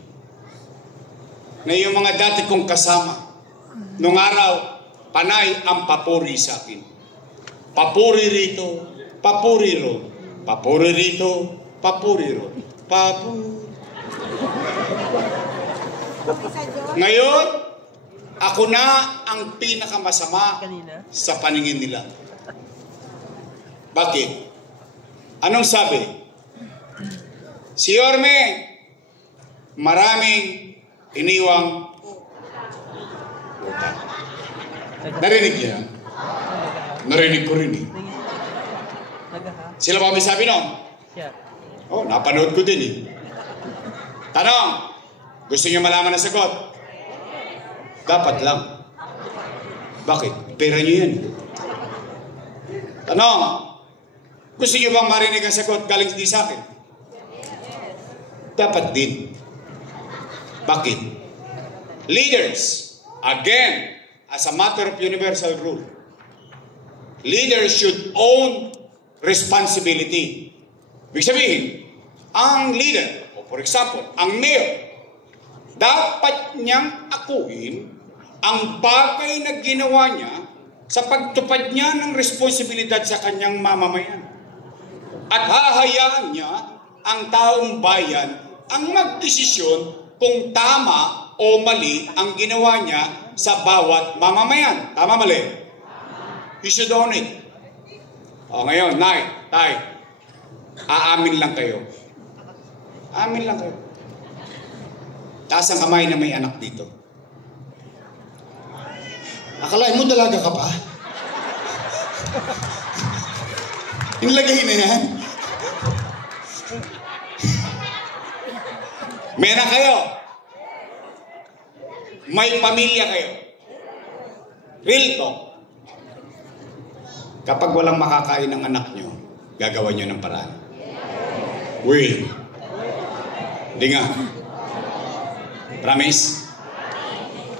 na yung mga dati kong kasama, nung araw, panay ang papuri sa akin. Papuri rito, papuri ro. Papuri rito, papuri ro. Papuri. Ngayon, ako na ang pinakamasama sa paningin nila. Bakit? Anong sabi? Si Yorme, maraming iniwang utang. Narinig niya? Narinig ko rin eh. Sila ba may sabi nun? Napanood ko din eh. Tanong, gusto niyo malaman ang sagot? Dapat lang. Bakit? Pera niyo yan. Tanong, gusto niyo bang marinig ang sagot galing di sa akin? dapat din. Bakit? Leaders, again, as a matter of universal rule, leaders should own responsibility. Ibig sabihin, ang leader, o for example, ang mayor, dapat niyang akuin ang bagay na ginawa niya sa pagtupad niya ng responsibilidad sa kanyang mamamayan. At hahayaan niya ang taong bayan ang magdesisyon kung tama o mali ang ginawa niya sa bawat mamamayan. Tama, mali? You should own it. O ngayon, Nay, Tay, aamin lang kayo. Amin lang kayo. Taas ang kamay na may anak dito. Akalain mo dalaga ka pa? Yung lagay na yan. May anak kayo. May pamilya kayo. Real talk. Kapag walang makakain ng anak nyo, gagawa nyo ng paraan. Will. Hindi nga. Promise?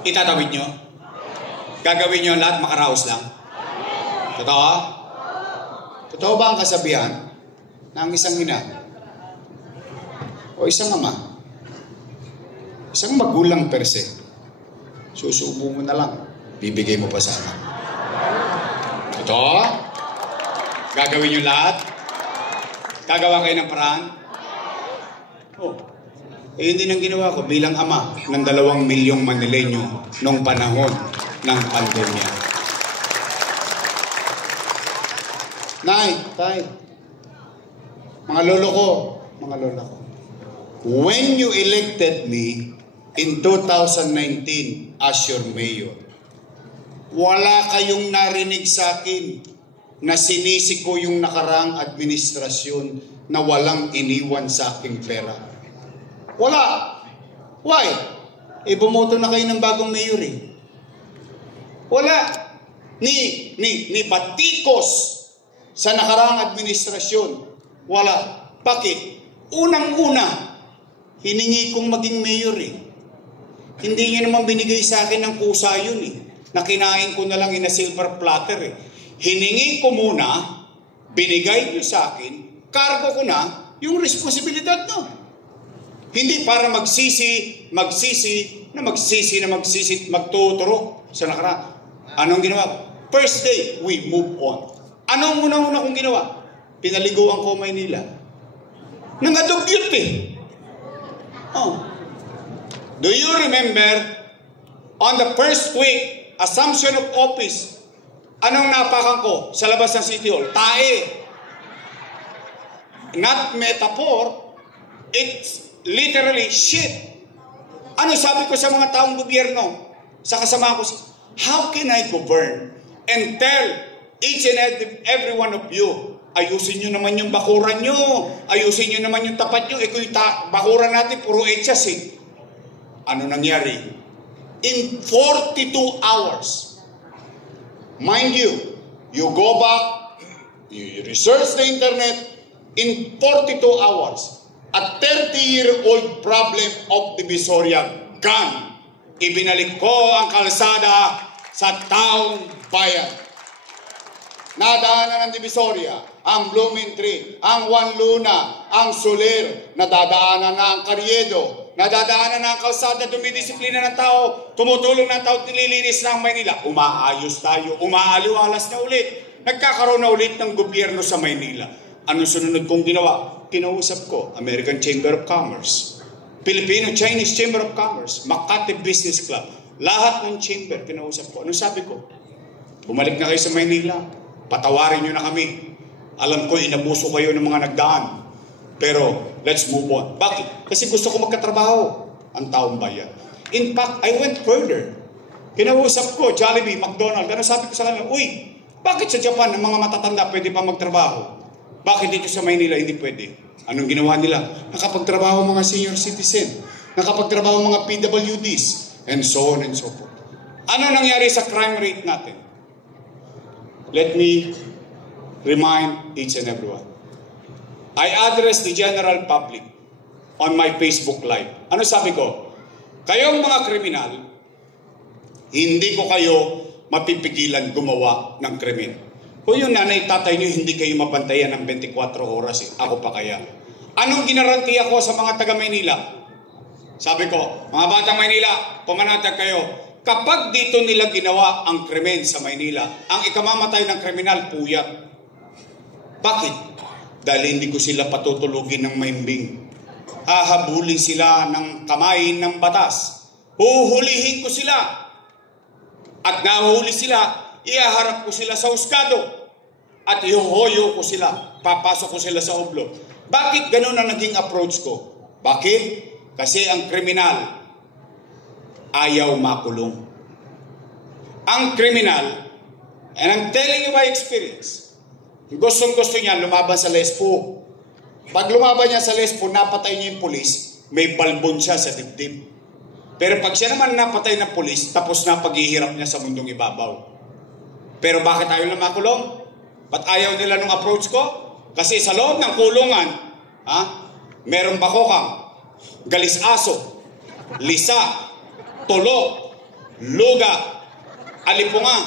Itatawid nyo? Gagawin nyo lahat makaraos lang? Totoo? Totoo ba ang kasabihan ng isang ina o isang ama, isang magulang per se, susubo mo na lang, bibigay mo pa sa anak? Totoo? Gagawin nyo lahat? Gagawa kayo ng paraan? Oh. Eh, hindi nang ginawa ko bilang ama ng 2 milyong Manileño noong panahon ng pandemya. Nay, Tay, mga lolo ko, when you elected me in 2019 as your mayor, wala kayong narinig sa akin na sinisi ko yung nakaraang administrasyon na walang iniwan sa aking pera. Wala. Why? Eh, bumoto na kayo ng bagong mayor eh. Wala. Ni batikos sa nakaraang administrasyon. Wala. Bakit? Unang-una, hiningi kong maging mayor eh. Hindi niya naman binigay sa akin ng kusa yun eh. Nakinain ko na lang in a silver platter eh. Hiningi ko muna, binigay niyo sa akin, kargo ko na yung responsibilidad no. Hindi para magsisi, magtuturo sa nakaraan. Anong ginawa? First day, we move on. Anong unang-una kong ginawa? Pinaliguan ko Maynila. Nangadugyot eh. Oh. Do you remember, on the first week, assumption of office, anong napakan ko sa labas ng City Hall? Tae. Not metaphor, it's literally shit. Ano sabi ko sa mga taong gobyerno? Sa kasama ko, how can I govern and tell each and every one of you, ayusin nyo naman yung bakuran nyo, ayusin nyo naman yung tapat nyo, yung bakuran natin, puro echas eh. Ano nangyari? In 42 hours, mind you, you go back, you research the internet, in 42 hours, a 30-year-old problem of Divisoria gone. Ibinalik ko ang kalsada sa taong bayan. Nadaanan ng Divisoria, ang Blooming Tree, ang Juan Luna, ang Soler, nadadaanan na ang Carriedo, nadadaanan na ang kalsada, dumidisiplina ng tao, tumutulong ng tao, nililinis na ang Maynila. Umaayos tayo, umaaliwalas na ulit. Nagkakaroon na ulit ng gobyerno sa Maynila. Ano sunod kong ginawa? Kinausap ko, American Chamber of Commerce, Filipino-Chinese Chamber of Commerce, Makati Business Club, lahat ng chamber, kinausap ko. Anong sabi ko? Bumalik na kayo sa Maynila. Patawarin nyo na kami. Alam ko, inabuso kayo ng mga nagdaan. Pero, let's move on. Bakit? Kasi gusto ko magkatrabaho ang taong bayan. In fact, I went further. Kinausap ko, Jollibee, McDonald's. Ano sabi ko sa kanila? Uy, bakit sa Japan ang mga matatanda pwede pa magtrabaho? Bakit dito sa Maynila hindi pwede? Anong ginawa nila? Nakapagtrabaho mga senior citizen. Nakapagtrabaho mga PWDs. And so on and so forth. Ano nangyari sa crime rate natin? Let me remind each and everyone. I address the general public on my Facebook Live. Ano sabi ko? Kayong mga kriminal, hindi ko kayo mapipigilan gumawa ng krimen. Kung yung nanay, tatay nyo, hindi kayo mabantayan ng 24 oras, ako pa kaya. Anong ginaranti ako sa mga taga Maynila? Sabi ko, mga batang Maynila, pumanatag kayo. Kapag dito nila ginawa ang krimen sa Maynila, ang ikamamatay ng kriminal, puyat. Bakit? Dahil hindi ko sila patutulugin ng maimbing. Hahabulin sila ng kamay ng batas. Huhulihin ko sila. At nahuli sila, ihaharap ko sila sa husgado. At ihohoyo ko sila. Papasok ko sila sa oblo. Bakit ganun ang naging approach ko? Bakit? Kasi ang kriminal ayaw makulong. Ang kriminal, and I'm telling you by experience, gustong-gusto niya lumaban sa lespo. Pag lumaban niya sa lespo, napatay niya yung pulis, may balbon siya sa dibdib. Pero pag siya naman napatay ng pulis, tapos na paghihirap niya sa mundong ibabaw. Pero bakit ayaw na makulong? Ba't ayaw nila nung approach ko? Kasi sa loob ng kulungan, merong bakokang, galis aso, lisa, tulo, luga, alipunga,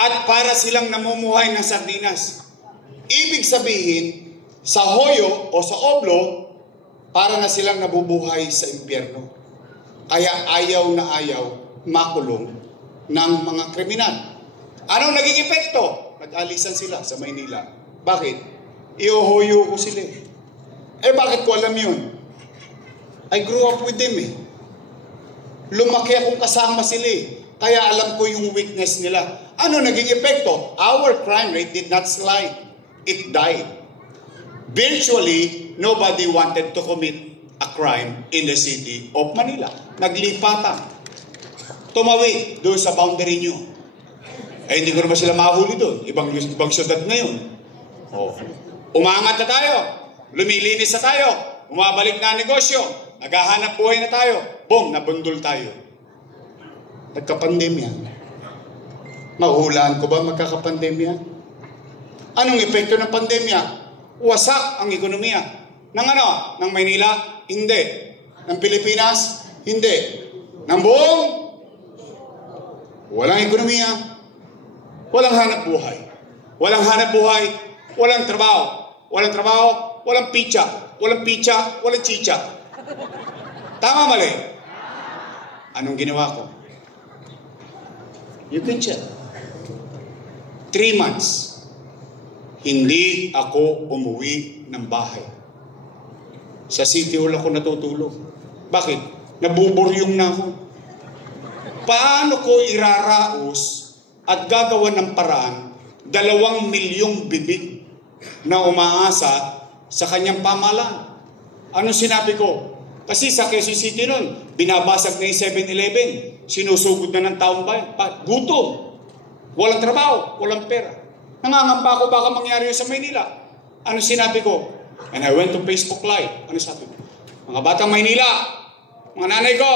at para silang namumuhay ng sardinas. Ibig sabihin, sa hoyo o sa oblo, para na silang nabubuhay sa impyerno. Kaya ayaw na ayaw makulong ng mga kriminal. Anong naging epekto? Nag-alisan sila sa Maynila. Bakit? Iuhoyo ko sila. Bakit ko alam yun? I grew up with them Lumaki akong kasama sila Kaya alam ko yung weakness nila. Ano naging epekto? Our crime rate did not slide. It died. Virtually, nobody wanted to commit a crime in the city of Manila. Naglipatan. Tumawid doon sa boundary nyo. Hindi ko naman sila mahuli doon. Ibang syudad ngayon. Umangat na tayo. Lumilinis na tayo. Umabalik na ang negosyo. Naghahanap buhay na tayo. Boom, nabundol tayo. Nagkapandemya. Mahulaan ko ba magkakapandemya? Anong epekto ng pandemya? Wasak ang ekonomiya. Ng Maynila? Hindi. Ng Pilipinas? Hindi. Ng buong? Walang ekonomiya. Walang hanap buhay. Walang hanap buhay. Walang trabaho. Walang trabaho. Walang pizza. Walang pizza. Walang chicha. Tama mali? Anong ginawa ko? You can check. 3 months. Hindi ako umuwi ng bahay. Sa City Hall ako natutulog. Bakit? Nabuburyong na ako. Paano ko iraraos at gagawa ng paraan 2 milyong bibig na umaasa sa kanyang pamahalaan? Anong sinabi ko? Kasi sa Quezon City nun, binabasag na yung 7-Eleven. Sinusugod na ng taong bayan. Gutom. Walang trabaho. Walang pera. Nangangamba ko baka mangyari yun sa Maynila. Anong sinabi ko? And I went to Facebook Live. Ano sabi ko? Mga batang Maynila, mga nanay ko,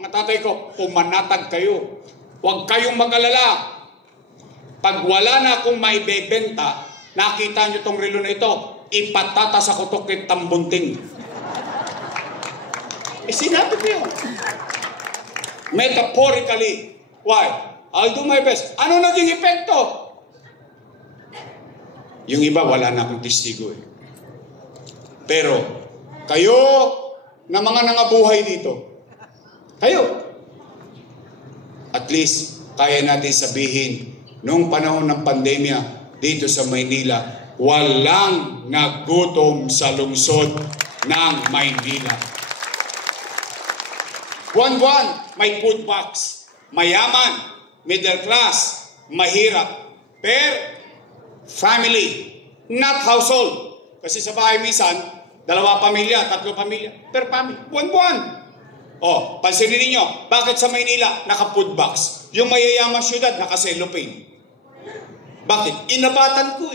mga tatay ko, pumanatag kayo. Huwag kayong mag-alala. Pag wala na akong maibebenta, nakita nyo tong relo na ito, ipatata sa kutok ng tambunting. Sinabi ko yun. Metaphorically. Why? I'll do my best. Ano naging epekto? Yung iba, wala na akong testigo Pero, kayo na mga nangabuhay dito, kayo, at least, kaya natin sabihin, noong panahon ng pandemya, dito sa Maynila, walang nagutom sa lungsod ng Maynila. Buwan-buwan, may food box. Mayaman, middle class, mahirap. Per family, not household. Kasi sa bahay minsan, 2 pamilya, 3 pamilya, per family. Buwan-buwan. Pansinin ninyo, bakit sa Maynila naka-food box? Yung mayayaman syudad, naka-cellophane. Bakit? Inabatan ko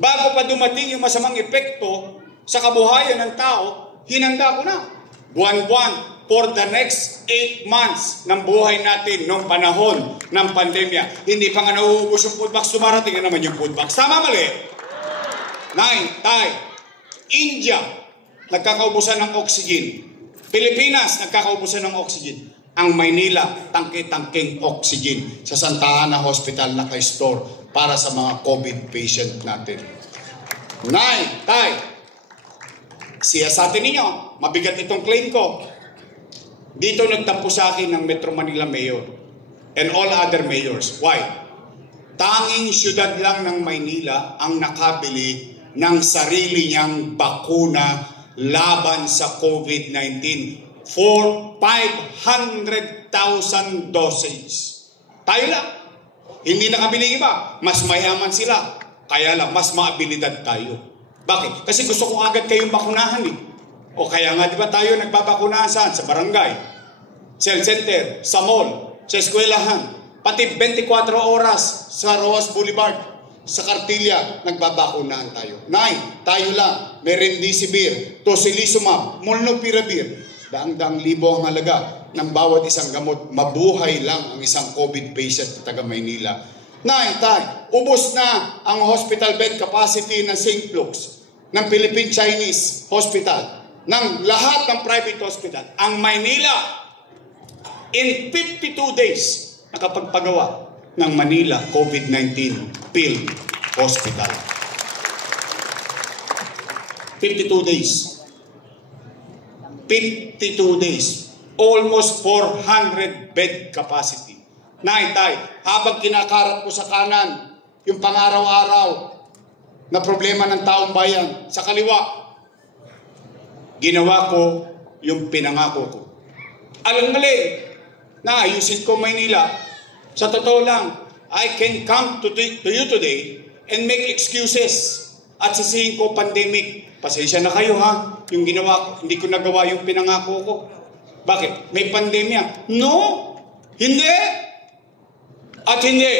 Bago pa dumating yung masamang epekto sa kabuhayan ng tao, hinanda ko na. Buwan-buwan, for the next 8 months ng buhay natin noong panahon ng pandemya. Hindi pa nga nauubos yung food box, dumarating na naman yung food box. Tama mali? 9, Thai, India, nagkakaubusan ng oxygen. Pilipinas, nagkakaubusan ng oxygen. Ang Maynila, tangke-tangkeng oxygen sa Santa Ana Hospital naka-store para sa mga COVID patient natin. Nay, tay, siyasatin ninyo, mabigat itong claim ko. Dito nagtampo sa akin ng Metro Manila Mayor and all other mayors. Why? Tanging syudad lang ng Maynila ang nakabili ng sarili niyang bakuna laban sa COVID-19 for 500,000 doses. Tayo lang. Hindi nakabili iba. Mas mayaman sila. Kaya lang, mas maabilidad tayo. Bakit? Kasi gusto ko agad kayong bakunahan eh. O kaya nga, di ba tayo nagbabakunahan saan? Sa barangay, cell center, sa mall, sa eskwelahan, pati 24 oras sa Roas Boulevard, sa Cartilla, nagbabakunahan tayo. Nay, tayo lang, may Remdesivir, Tocilizumab, Molnupiravir, daang-daang libo ang halaga ng bawat isang gamot. Mabuhay lang ang isang COVID patient sa taga Maynila. Nay, tay, ubos na ang hospital bed capacity ng St. Luke's, ng Philippine Chinese Hospital, ng lahat ng private hospital. Ang Maynila, in 52 days, nakapagpagawa ng Manila COVID-19 Field Hospital. 52 days. 52 days. Almost 400 bed capacity. Nay, tay, habang kinakarap ko sa kanan, yung pang-araw-araw na problema ng taong bayan, sa kaliwa, ginawa ko yung pinangako ko. Alam mali, na ayusin ko Maynila. Sa totoo lang, I can come to you today and make excuses at sisihin ko pandemic. Pasensya na kayo ha, yung ginawa ko, hindi ko nagawa yung pinangako ko. Bakit? May pandemya? No! Hindi! At hindi.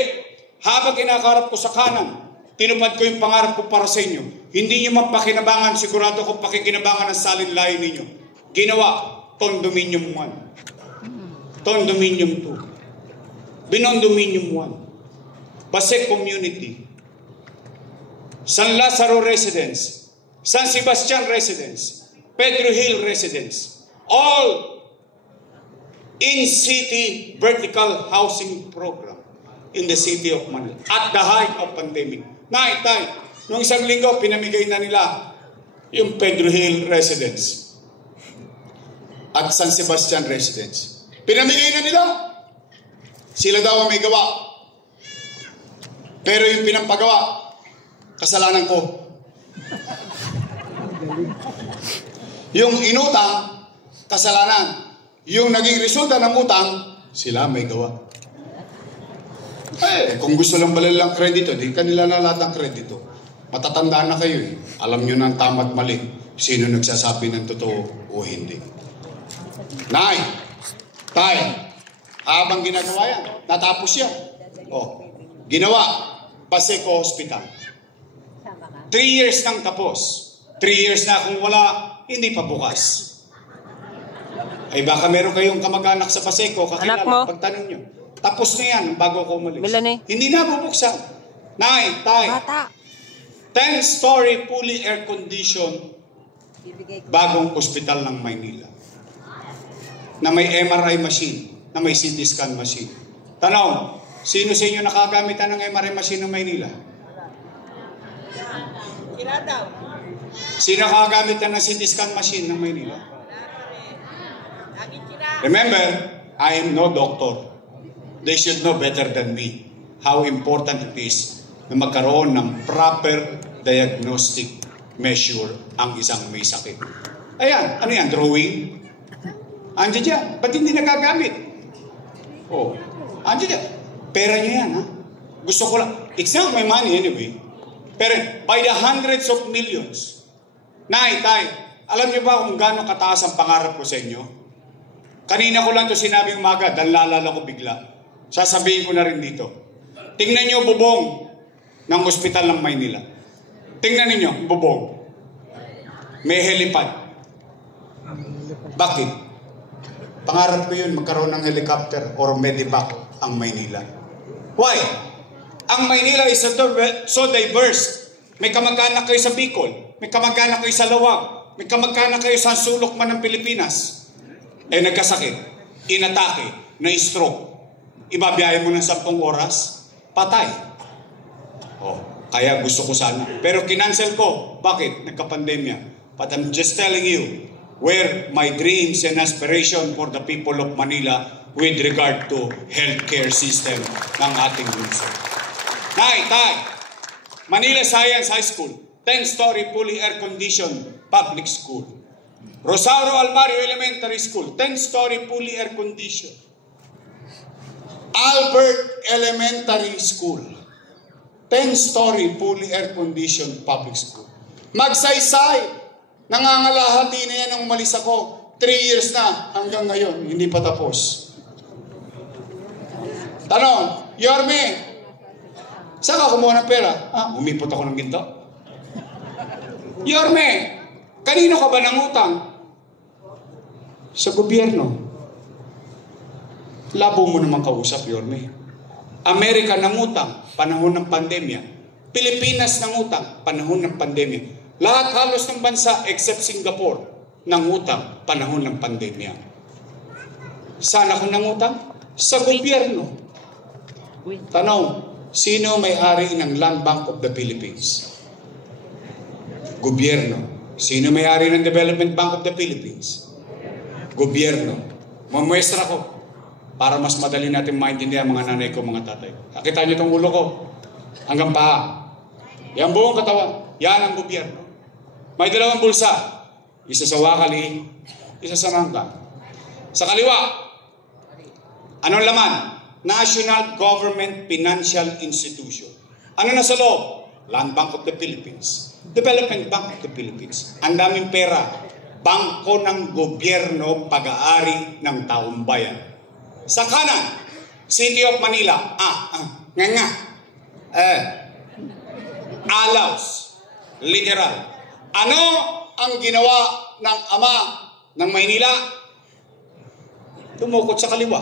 Habang kinakarap ko sa kanan, tinupad ko yung pangarap ko para sa inyo. Hindi nyo mapakinabangan, sigurado ko pakikinabangan ang salinlayan ninyo. Ginawa, Condominium 1. Condominium 2. Binondominium 1. Pasig Community. San Lazaro Residence. San Sebastian Residence. Pedro Hill Residence. All in-city vertical housing program in the city of Manila at the height of pandemic. Nay, tay, nung isang linggo, pinamigay na nila yung Pedro Hill Residence at San Sebastian Residence. Pinamigay na nila. Sila daw ang may gawa. Pero yung pinampagawa, kasalanan ko. Yung inutang, kasalanan. Yung naging resulta ng utang, sila may gawa. Kung gusto lang balal lang kredito, di kanila na lahat ng kredito. Matatandaan na kayo eh. Alam nyo ng tama at mali. Sino nagsasabi ng totoo o hindi. Nay, tay, habang ginagawa yan, natapos yan. Ginawa, Paseco Hospital. 3 years nang tapos. 3 years na kung wala, hindi pa bukas. Ay baka meron kayong kamag-anak sa Paseco, kakilala, pagtanong nyo. Tapos na yan bago ako umalis. Hindi na bubuksan. Nay, tay. 10-story fully air-conditioned bagong ospital ng Maynila. Na may MRI machine, na may CT scan machine. Tanong, sino sa inyo nakagamitan ng MRI machine ng Maynila? Sino nakagamitan ng CT scan machine ng Maynila? Remember, I am no doctor. They should know better than me how important it is na magkaroon ng proper diagnostic measure ang isang may sakit. Ayan, ano yan? Drawing? Andiyan dyan. Ba't hindi nagagamit? Andiyan dyan. Pera nyo yan, ha? Gusto ko lang. It's not my money anyway. Pero by the hundreds of millions. Nay, tay, alam nyo ba kung gaano kataas ang pangarap ko sa inyo? Kanina ko lang ito sinabi umaga, dahil naalala ko bigla. Sasabihin ko na rin dito. Tingnan nyo bubong ng ospital ng Maynila. Tingnan ninyo, bubong. May helipad. Bakit? Pangarap ko yun, magkaroon ng helicopter or medivac ang Maynila. Why? Ang Maynila is so diverse. May kamag-anak kayo sa Bicol. May kamag-anak kayo sa Lawag. may kamag-anak kayo sa sulok man ng Pilipinas, nagkasakit, inatake, na-stroke, ibabiyahe mo ng 10 oras, patay. Kaya gusto ko sana. Pero kinancel ko. Bakit? Nagka-pandemya. But I'm just telling you where my dreams and aspiration for the people of Manila with regard to healthcare system ng ating lungsod. Tay, Manila Science High School, 10-story fully air-conditioned public school. Rosario Almario Elementary School, 10-story fully air-conditioned. Albert Elementary School, 10-story fully air-conditioned public school. Magsaysay, nangangalahati na yan nung umalis ako. 3 years na hanggang ngayon, hindi pa tapos. Tanong, Yorme, saan ka kumuha ng pera? Umipot ako ng ginto. Yorme, kanino ka ba nangutang? Sa gobyerno. Labo mo naman kausap, Yorme. Amerika nangutang, panahon ng pandemya. Pilipinas nangutang, panahon ng pandemya. Lahat halos ng bansa except Singapore nangutang, panahon ng pandemya. Saan ako nangutang? Sa gobyerno. Tanong, sino may-ari ng Land Bank of the Philippines? Gobyerno. Sino may-ari ng Development Bank of the Philippines? Gobyerno. Mamuestra ko para mas madali natin maintindihan mga nanay ko, mga tatay. Nakita niyo itong ulo ko hanggang paa. Yan buong katawan. Yan ang gobyerno. May 2 bulsa. Isa sa wakali, isa sa rangka. Sa kaliwa, anong laman? National Government Financial Institution. Ano na sa loob? Land Bank of the Philippines. Development Bank of the Philippines. Ang daming pera. Bangko ng gobyerno, pag-aari ng taong bayan. Sa kanan, City of Manila. Alaws. Literal. Ano ang ginawa ng ama ng Maynila? Tumukot sa kaliwa.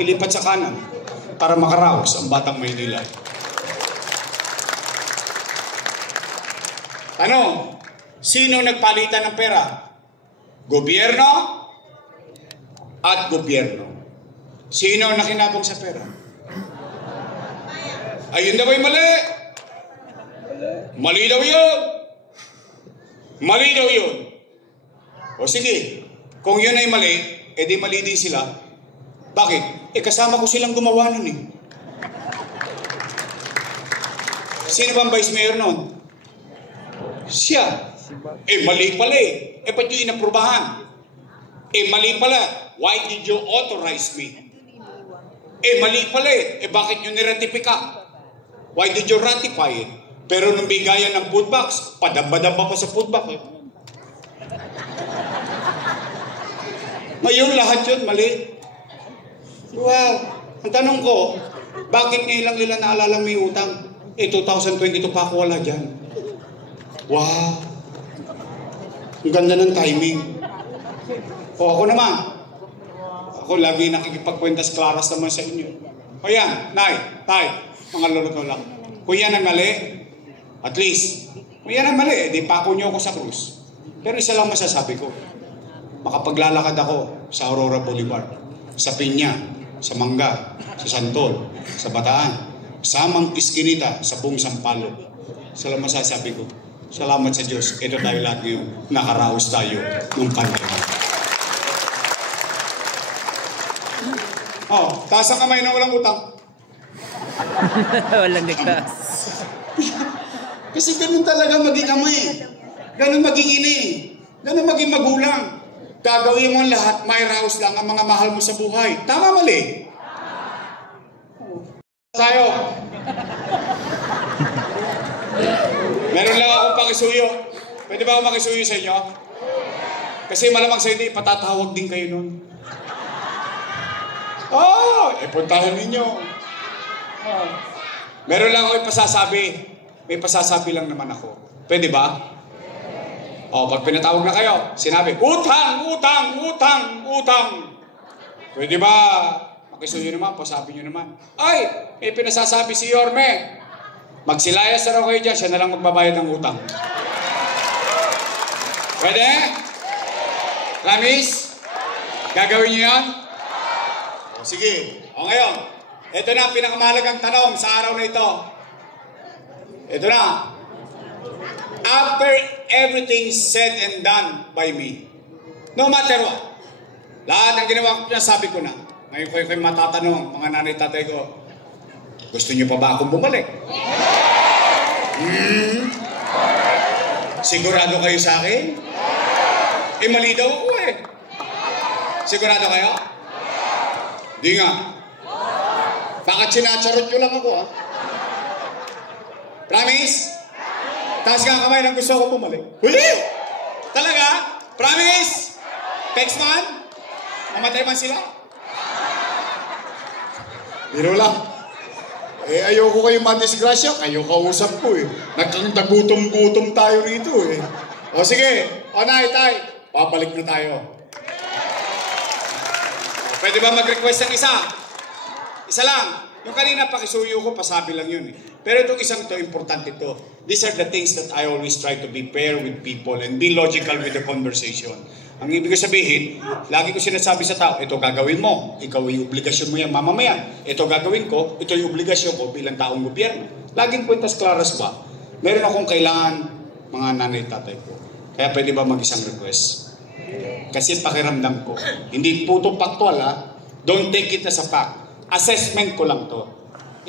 Ilipat sa kanan para makaraos ang batang Maynila. Ano? Sino nagpalitan ng pera? Gobyerno at gobyerno. Sino ang nakinabang sa pera? Ayun daw ay mali. Mali daw yun. Mali daw yun. O sige, kung yun ay mali, edi mali din sila. Bakit? Kasama ko silang gumawa nun eh. Sino bang vice mayor nun? Siya. Mali pala eh. Ba't yung inaprubahan? Mali pala. Why did you authorize me? Mali pala eh. Bakit nyo niratifika? Why did you ratify it? Pero nung bigayan ng food box, padamba-damba pa sa food box eh. Ngayon lahat yun, mali. Wow. Ang tanong ko, bakit ngayon lang nila naalala may utang? 2022 pa ako wala dyan. Wow. Ang ganda ng timing. Ako naman. Ako lagi nakikipagkwentas klaras naman sa inyo. O yan, nay, tay, mga lolo lang. Kung yan ang mali, at least, kung yan ang mali, di pako nyo ako sa krus. Pero isa lang masasabi ko. Makapaglalakad ako sa Aurora Boulevard, sa Piña, sa Mangga, sa Santol, sa Bataan, sa Mang Iskinita, sa buong Sampalo. Isa lang masasabi ko. Salamat sa Diyos. Ito tayo lagi yung nakaraos tayo nung pandemya. Taas ang kamay na walang utang. Walang nagtaas. Kasi ganun talaga maging ama eh. Ganun maging ina eh. Ganun maging magulang. Gagawin mo ang lahat, may raos lang ang mga mahal mo sa buhay. Tama mali? Tayo. Meron lang akong pakisuyo. Pwede ba ako makisuyo sa inyo? Kasi malamang sa inyo, patatawag din kayo nun. Puntahan ninyo. Meron lang ako ipasasabi. May pasasabi lang naman ako. Pwede ba? Pag pinatawag na kayo, sinabi, utang, utang, utang, utang. Pwede ba? Makisuyo naman, pasabi nyo naman. Ay, may pinasasabi si Yorme. Magsilayas na raw kayo dyan, siya na lang magbabayad ng utang. Pwede? Promise? Gagawin niyo yan? O sige. O ngayon, ito na ang pinakamahalagang tanong sa araw na ito. Ito na. After everything said and done by me, no matter what, lahat ng ginawa ko niya, sabi ko na. Ngayon ko yung matatanong, mga nanay tatay ko, gusto niyo pa ba akong bumalik? Sigurado kayo sa akin? Eh, mali daw ako eh. Sigurado kayo? Di nga. Bakit sinacharot nyo lang ako, ha? Promise? Taas nga ang kamay ng gusto ko bumalik. Huli! Talaga? Promise? Text man? Mamatay man sila? Biro lang. Eh, ayoko kayo madisgrasya. Kayo kausap ko eh. Nagkangtagutom-gutom tayo rito eh. O sige. O nay, tay. Papalik na tayo. Pwede ba mag-request ng isa? Isa lang. Yung kanina pakisuyo ko, pasabi lang yun eh. Pero itong isang to, importante to. These are the things that I always try to be fair with people and be logical with the conversation. Ang ibig ko sabihin, lagi ko sinasabi sa tao, ito gagawin mo. Ikaw yung obligasyon mo yan, mamamayan. Ito gagawin ko, ito yung obligasyon ko bilang taong gobyerno. Laging kwentas klaras ba? Meron akong kailangan, mga nanay tatay ko. Kaya pwede ba mag-isang request? Kasi pakiramdam ko. Hindi po ito factual ha. Don't take it as a fact. Assessment ko lang to.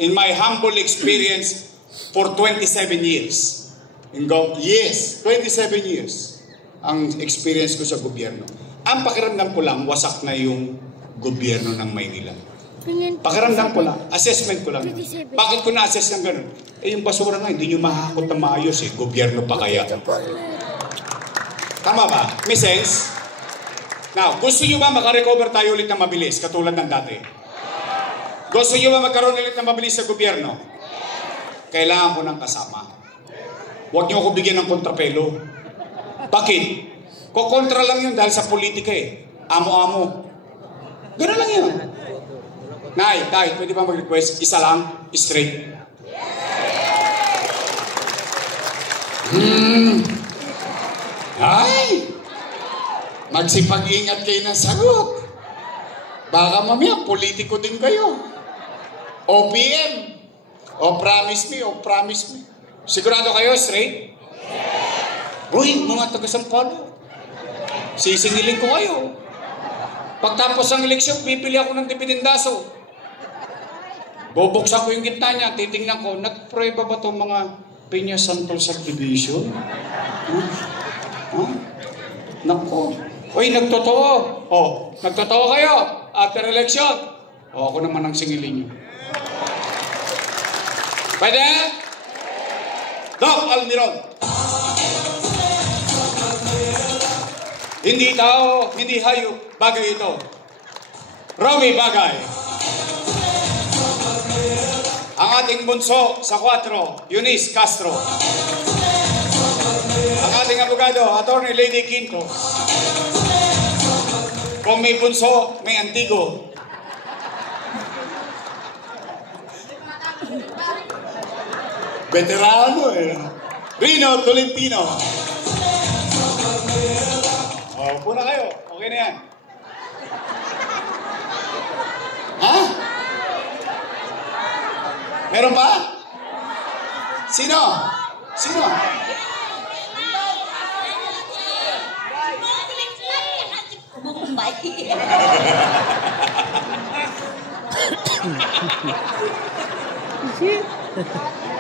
In my humble experience for 27 years. Yes, 27 years ang experience ko sa gobyerno. Ang pakiramdam ko lang, wasak na yung gobyerno ng Maynila. Pakiramdam ko lang, assessment ko lang. Bakit ko na-assess ng ganun? Eh yung basura nga, hindi nyo mahakot na maayos eh. Gobyerno pa kaya. Tama ba? May sense? Now, gusto nyo ba makarecover tayo ulit na mabilis, katulad ng dati? Gusto nyo ba magkaroon ulit ng mabilis sa gobyerno? Kailangan ko ng kasama. Huwag nyo ako bigyan ng kontrapelo. Bakit? Kukontra lang yun dahil sa politika eh. Amo-amo. Gano'n lang yun. Nay, tay, pwede ba mag-request? Isa lang, straight. Ay! Magsipag-ingat kayo ng sagot. Baka mamaya, politiko din kayo. OPM. O promise me. Sigurado kayo, straight? Uy, mga taga-Sampalo. Sisingilin ko kayo. Pagtapos ng eleksyon, pipili ako ng dibidendaso. Bubuksan ko yung gitna niya, titingnan ko, nagprueba ba itong mga Peña Santol Subdivision? Nako. Uy, nagtotoo. Oh, nagtotoo kayo after election. O, ako naman ang singilin niyo. Pwede? Doc Almiron. Hindi tao, hindi hayop, bagay ito. Romy Bagay. Ang ating bunso sa 4, Eunice Castro. Ang ating abogado, Attorney Lady Quinto. Kung may bunso, may antigo. Veterano eh. Rino Tolentino. Upo na kayo. Okay na yan. Ha? Meron ba? Sino? Sino?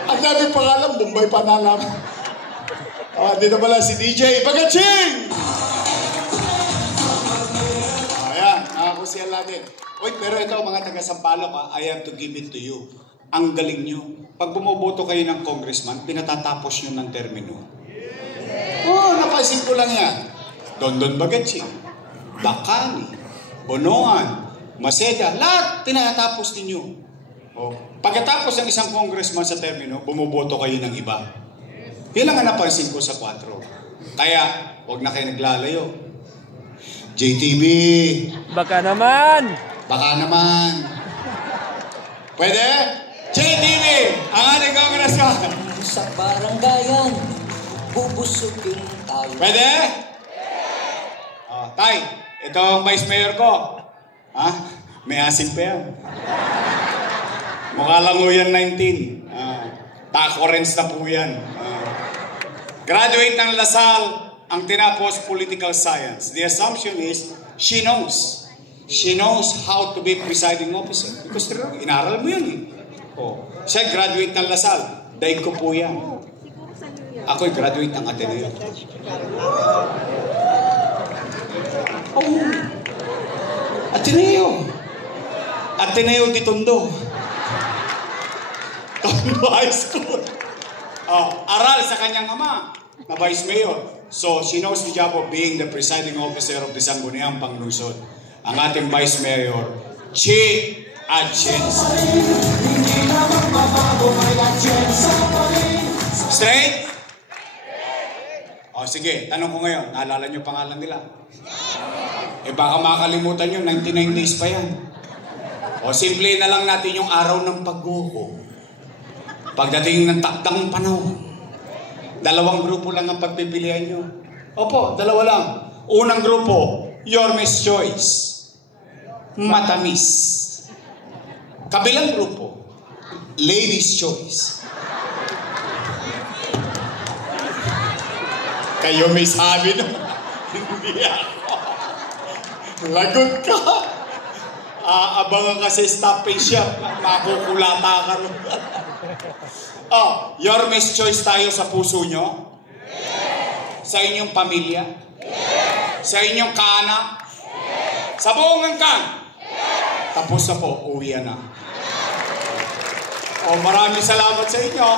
Ang dami pangalan, Bombay pa na naman. Dito pala si DJ Bagaching! Ayan, nakakusiyan natin. Uy, pero ito mga taga-Sampaloc, I have to give it to you. Ang galing nyo. Pag bumoboto kayo ng congressman, pinatatapos nyo ng termino. Napansin ko lang yan. Dondon Bagaching, Bacani, Bonoan, Maseda, lahat tinatapos ninyo. Pagkatapos ng isang congressman sa termino, bumoboto kayo ng iba. Yan lang ang napansin ko sa 4. Kaya, huwag na kayo naglalayo. JTV. Baka naman. Pwede? JTV, ang ating congressman. Sa baranggayan, bubusugin tayo. Pwede? Tay, ito ang vice mayor ko. Ha? May asin pa yan. Mukha lang ho yan 19. Taco-rents na po yan. Graduate ng Lasal, ang tinapos political science. The assumption is, she knows. She knows how to be presiding officer. Because inaral mo yun eh. Oh. Siya graduate ng Lasal. Daig ko po yan. Ako'y graduate ng Ateneo. Oh. Ateneo. Ateneo de Tondo. Tondo High School. Aral sa kanyang ama na vice mayor. So, she knows the job of being the presiding officer of the Sangguniang Panglungsod. Ang ating vice mayor, Chi Atienza. Straight? Sige, tanong ko ngayon, naalala niyo pangalan nila? Baka makakalimutan niyo, 99 days pa yan. Simple na lang natin yung araw ng pagguho. Pagdating ng takdang panahon, 2 grupo lang ang pagpipilian niyo. Opo, 2 lang. Unang grupo, Your Miss Choice. Matamis. Kabilang grupo, Ladies' Choice. Kayo may sabi na, hindi ako. Lagot ka. Abangan kasi stop and shop. Makukulata ka rin. Your Miss Choice tayo sa puso nyo? Yes. Sa inyong pamilya? Yes. Sa inyong kaanak? Yes. Sa buong angkan? Yes. Tapos na po, uwi na. Maraming salamat sa inyo.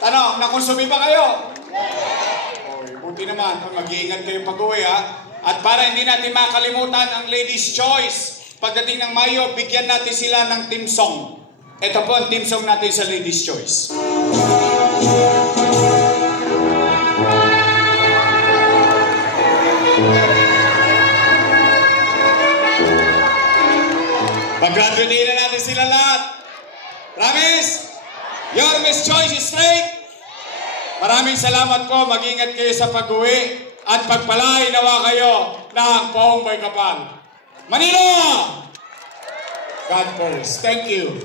Tanong, nakonsumi ba kayo? Buti naman, mag-iingat kayo pag-uwi ha. At para hindi natin makalimutan ang Ladies' Choice, pagdating ng Mayo, bigyan natin sila ng team song. Ito po ang team song natin sa Ladies' Choice. Pag-graduate na natin sila lahat. Promise? Your Miss Choice is straight? Maraming salamat po. Mag-ingat kayo sa pag-uwi at pagpalain nawa kayo ng Poong May Kapal. Manila! God first. Thank you.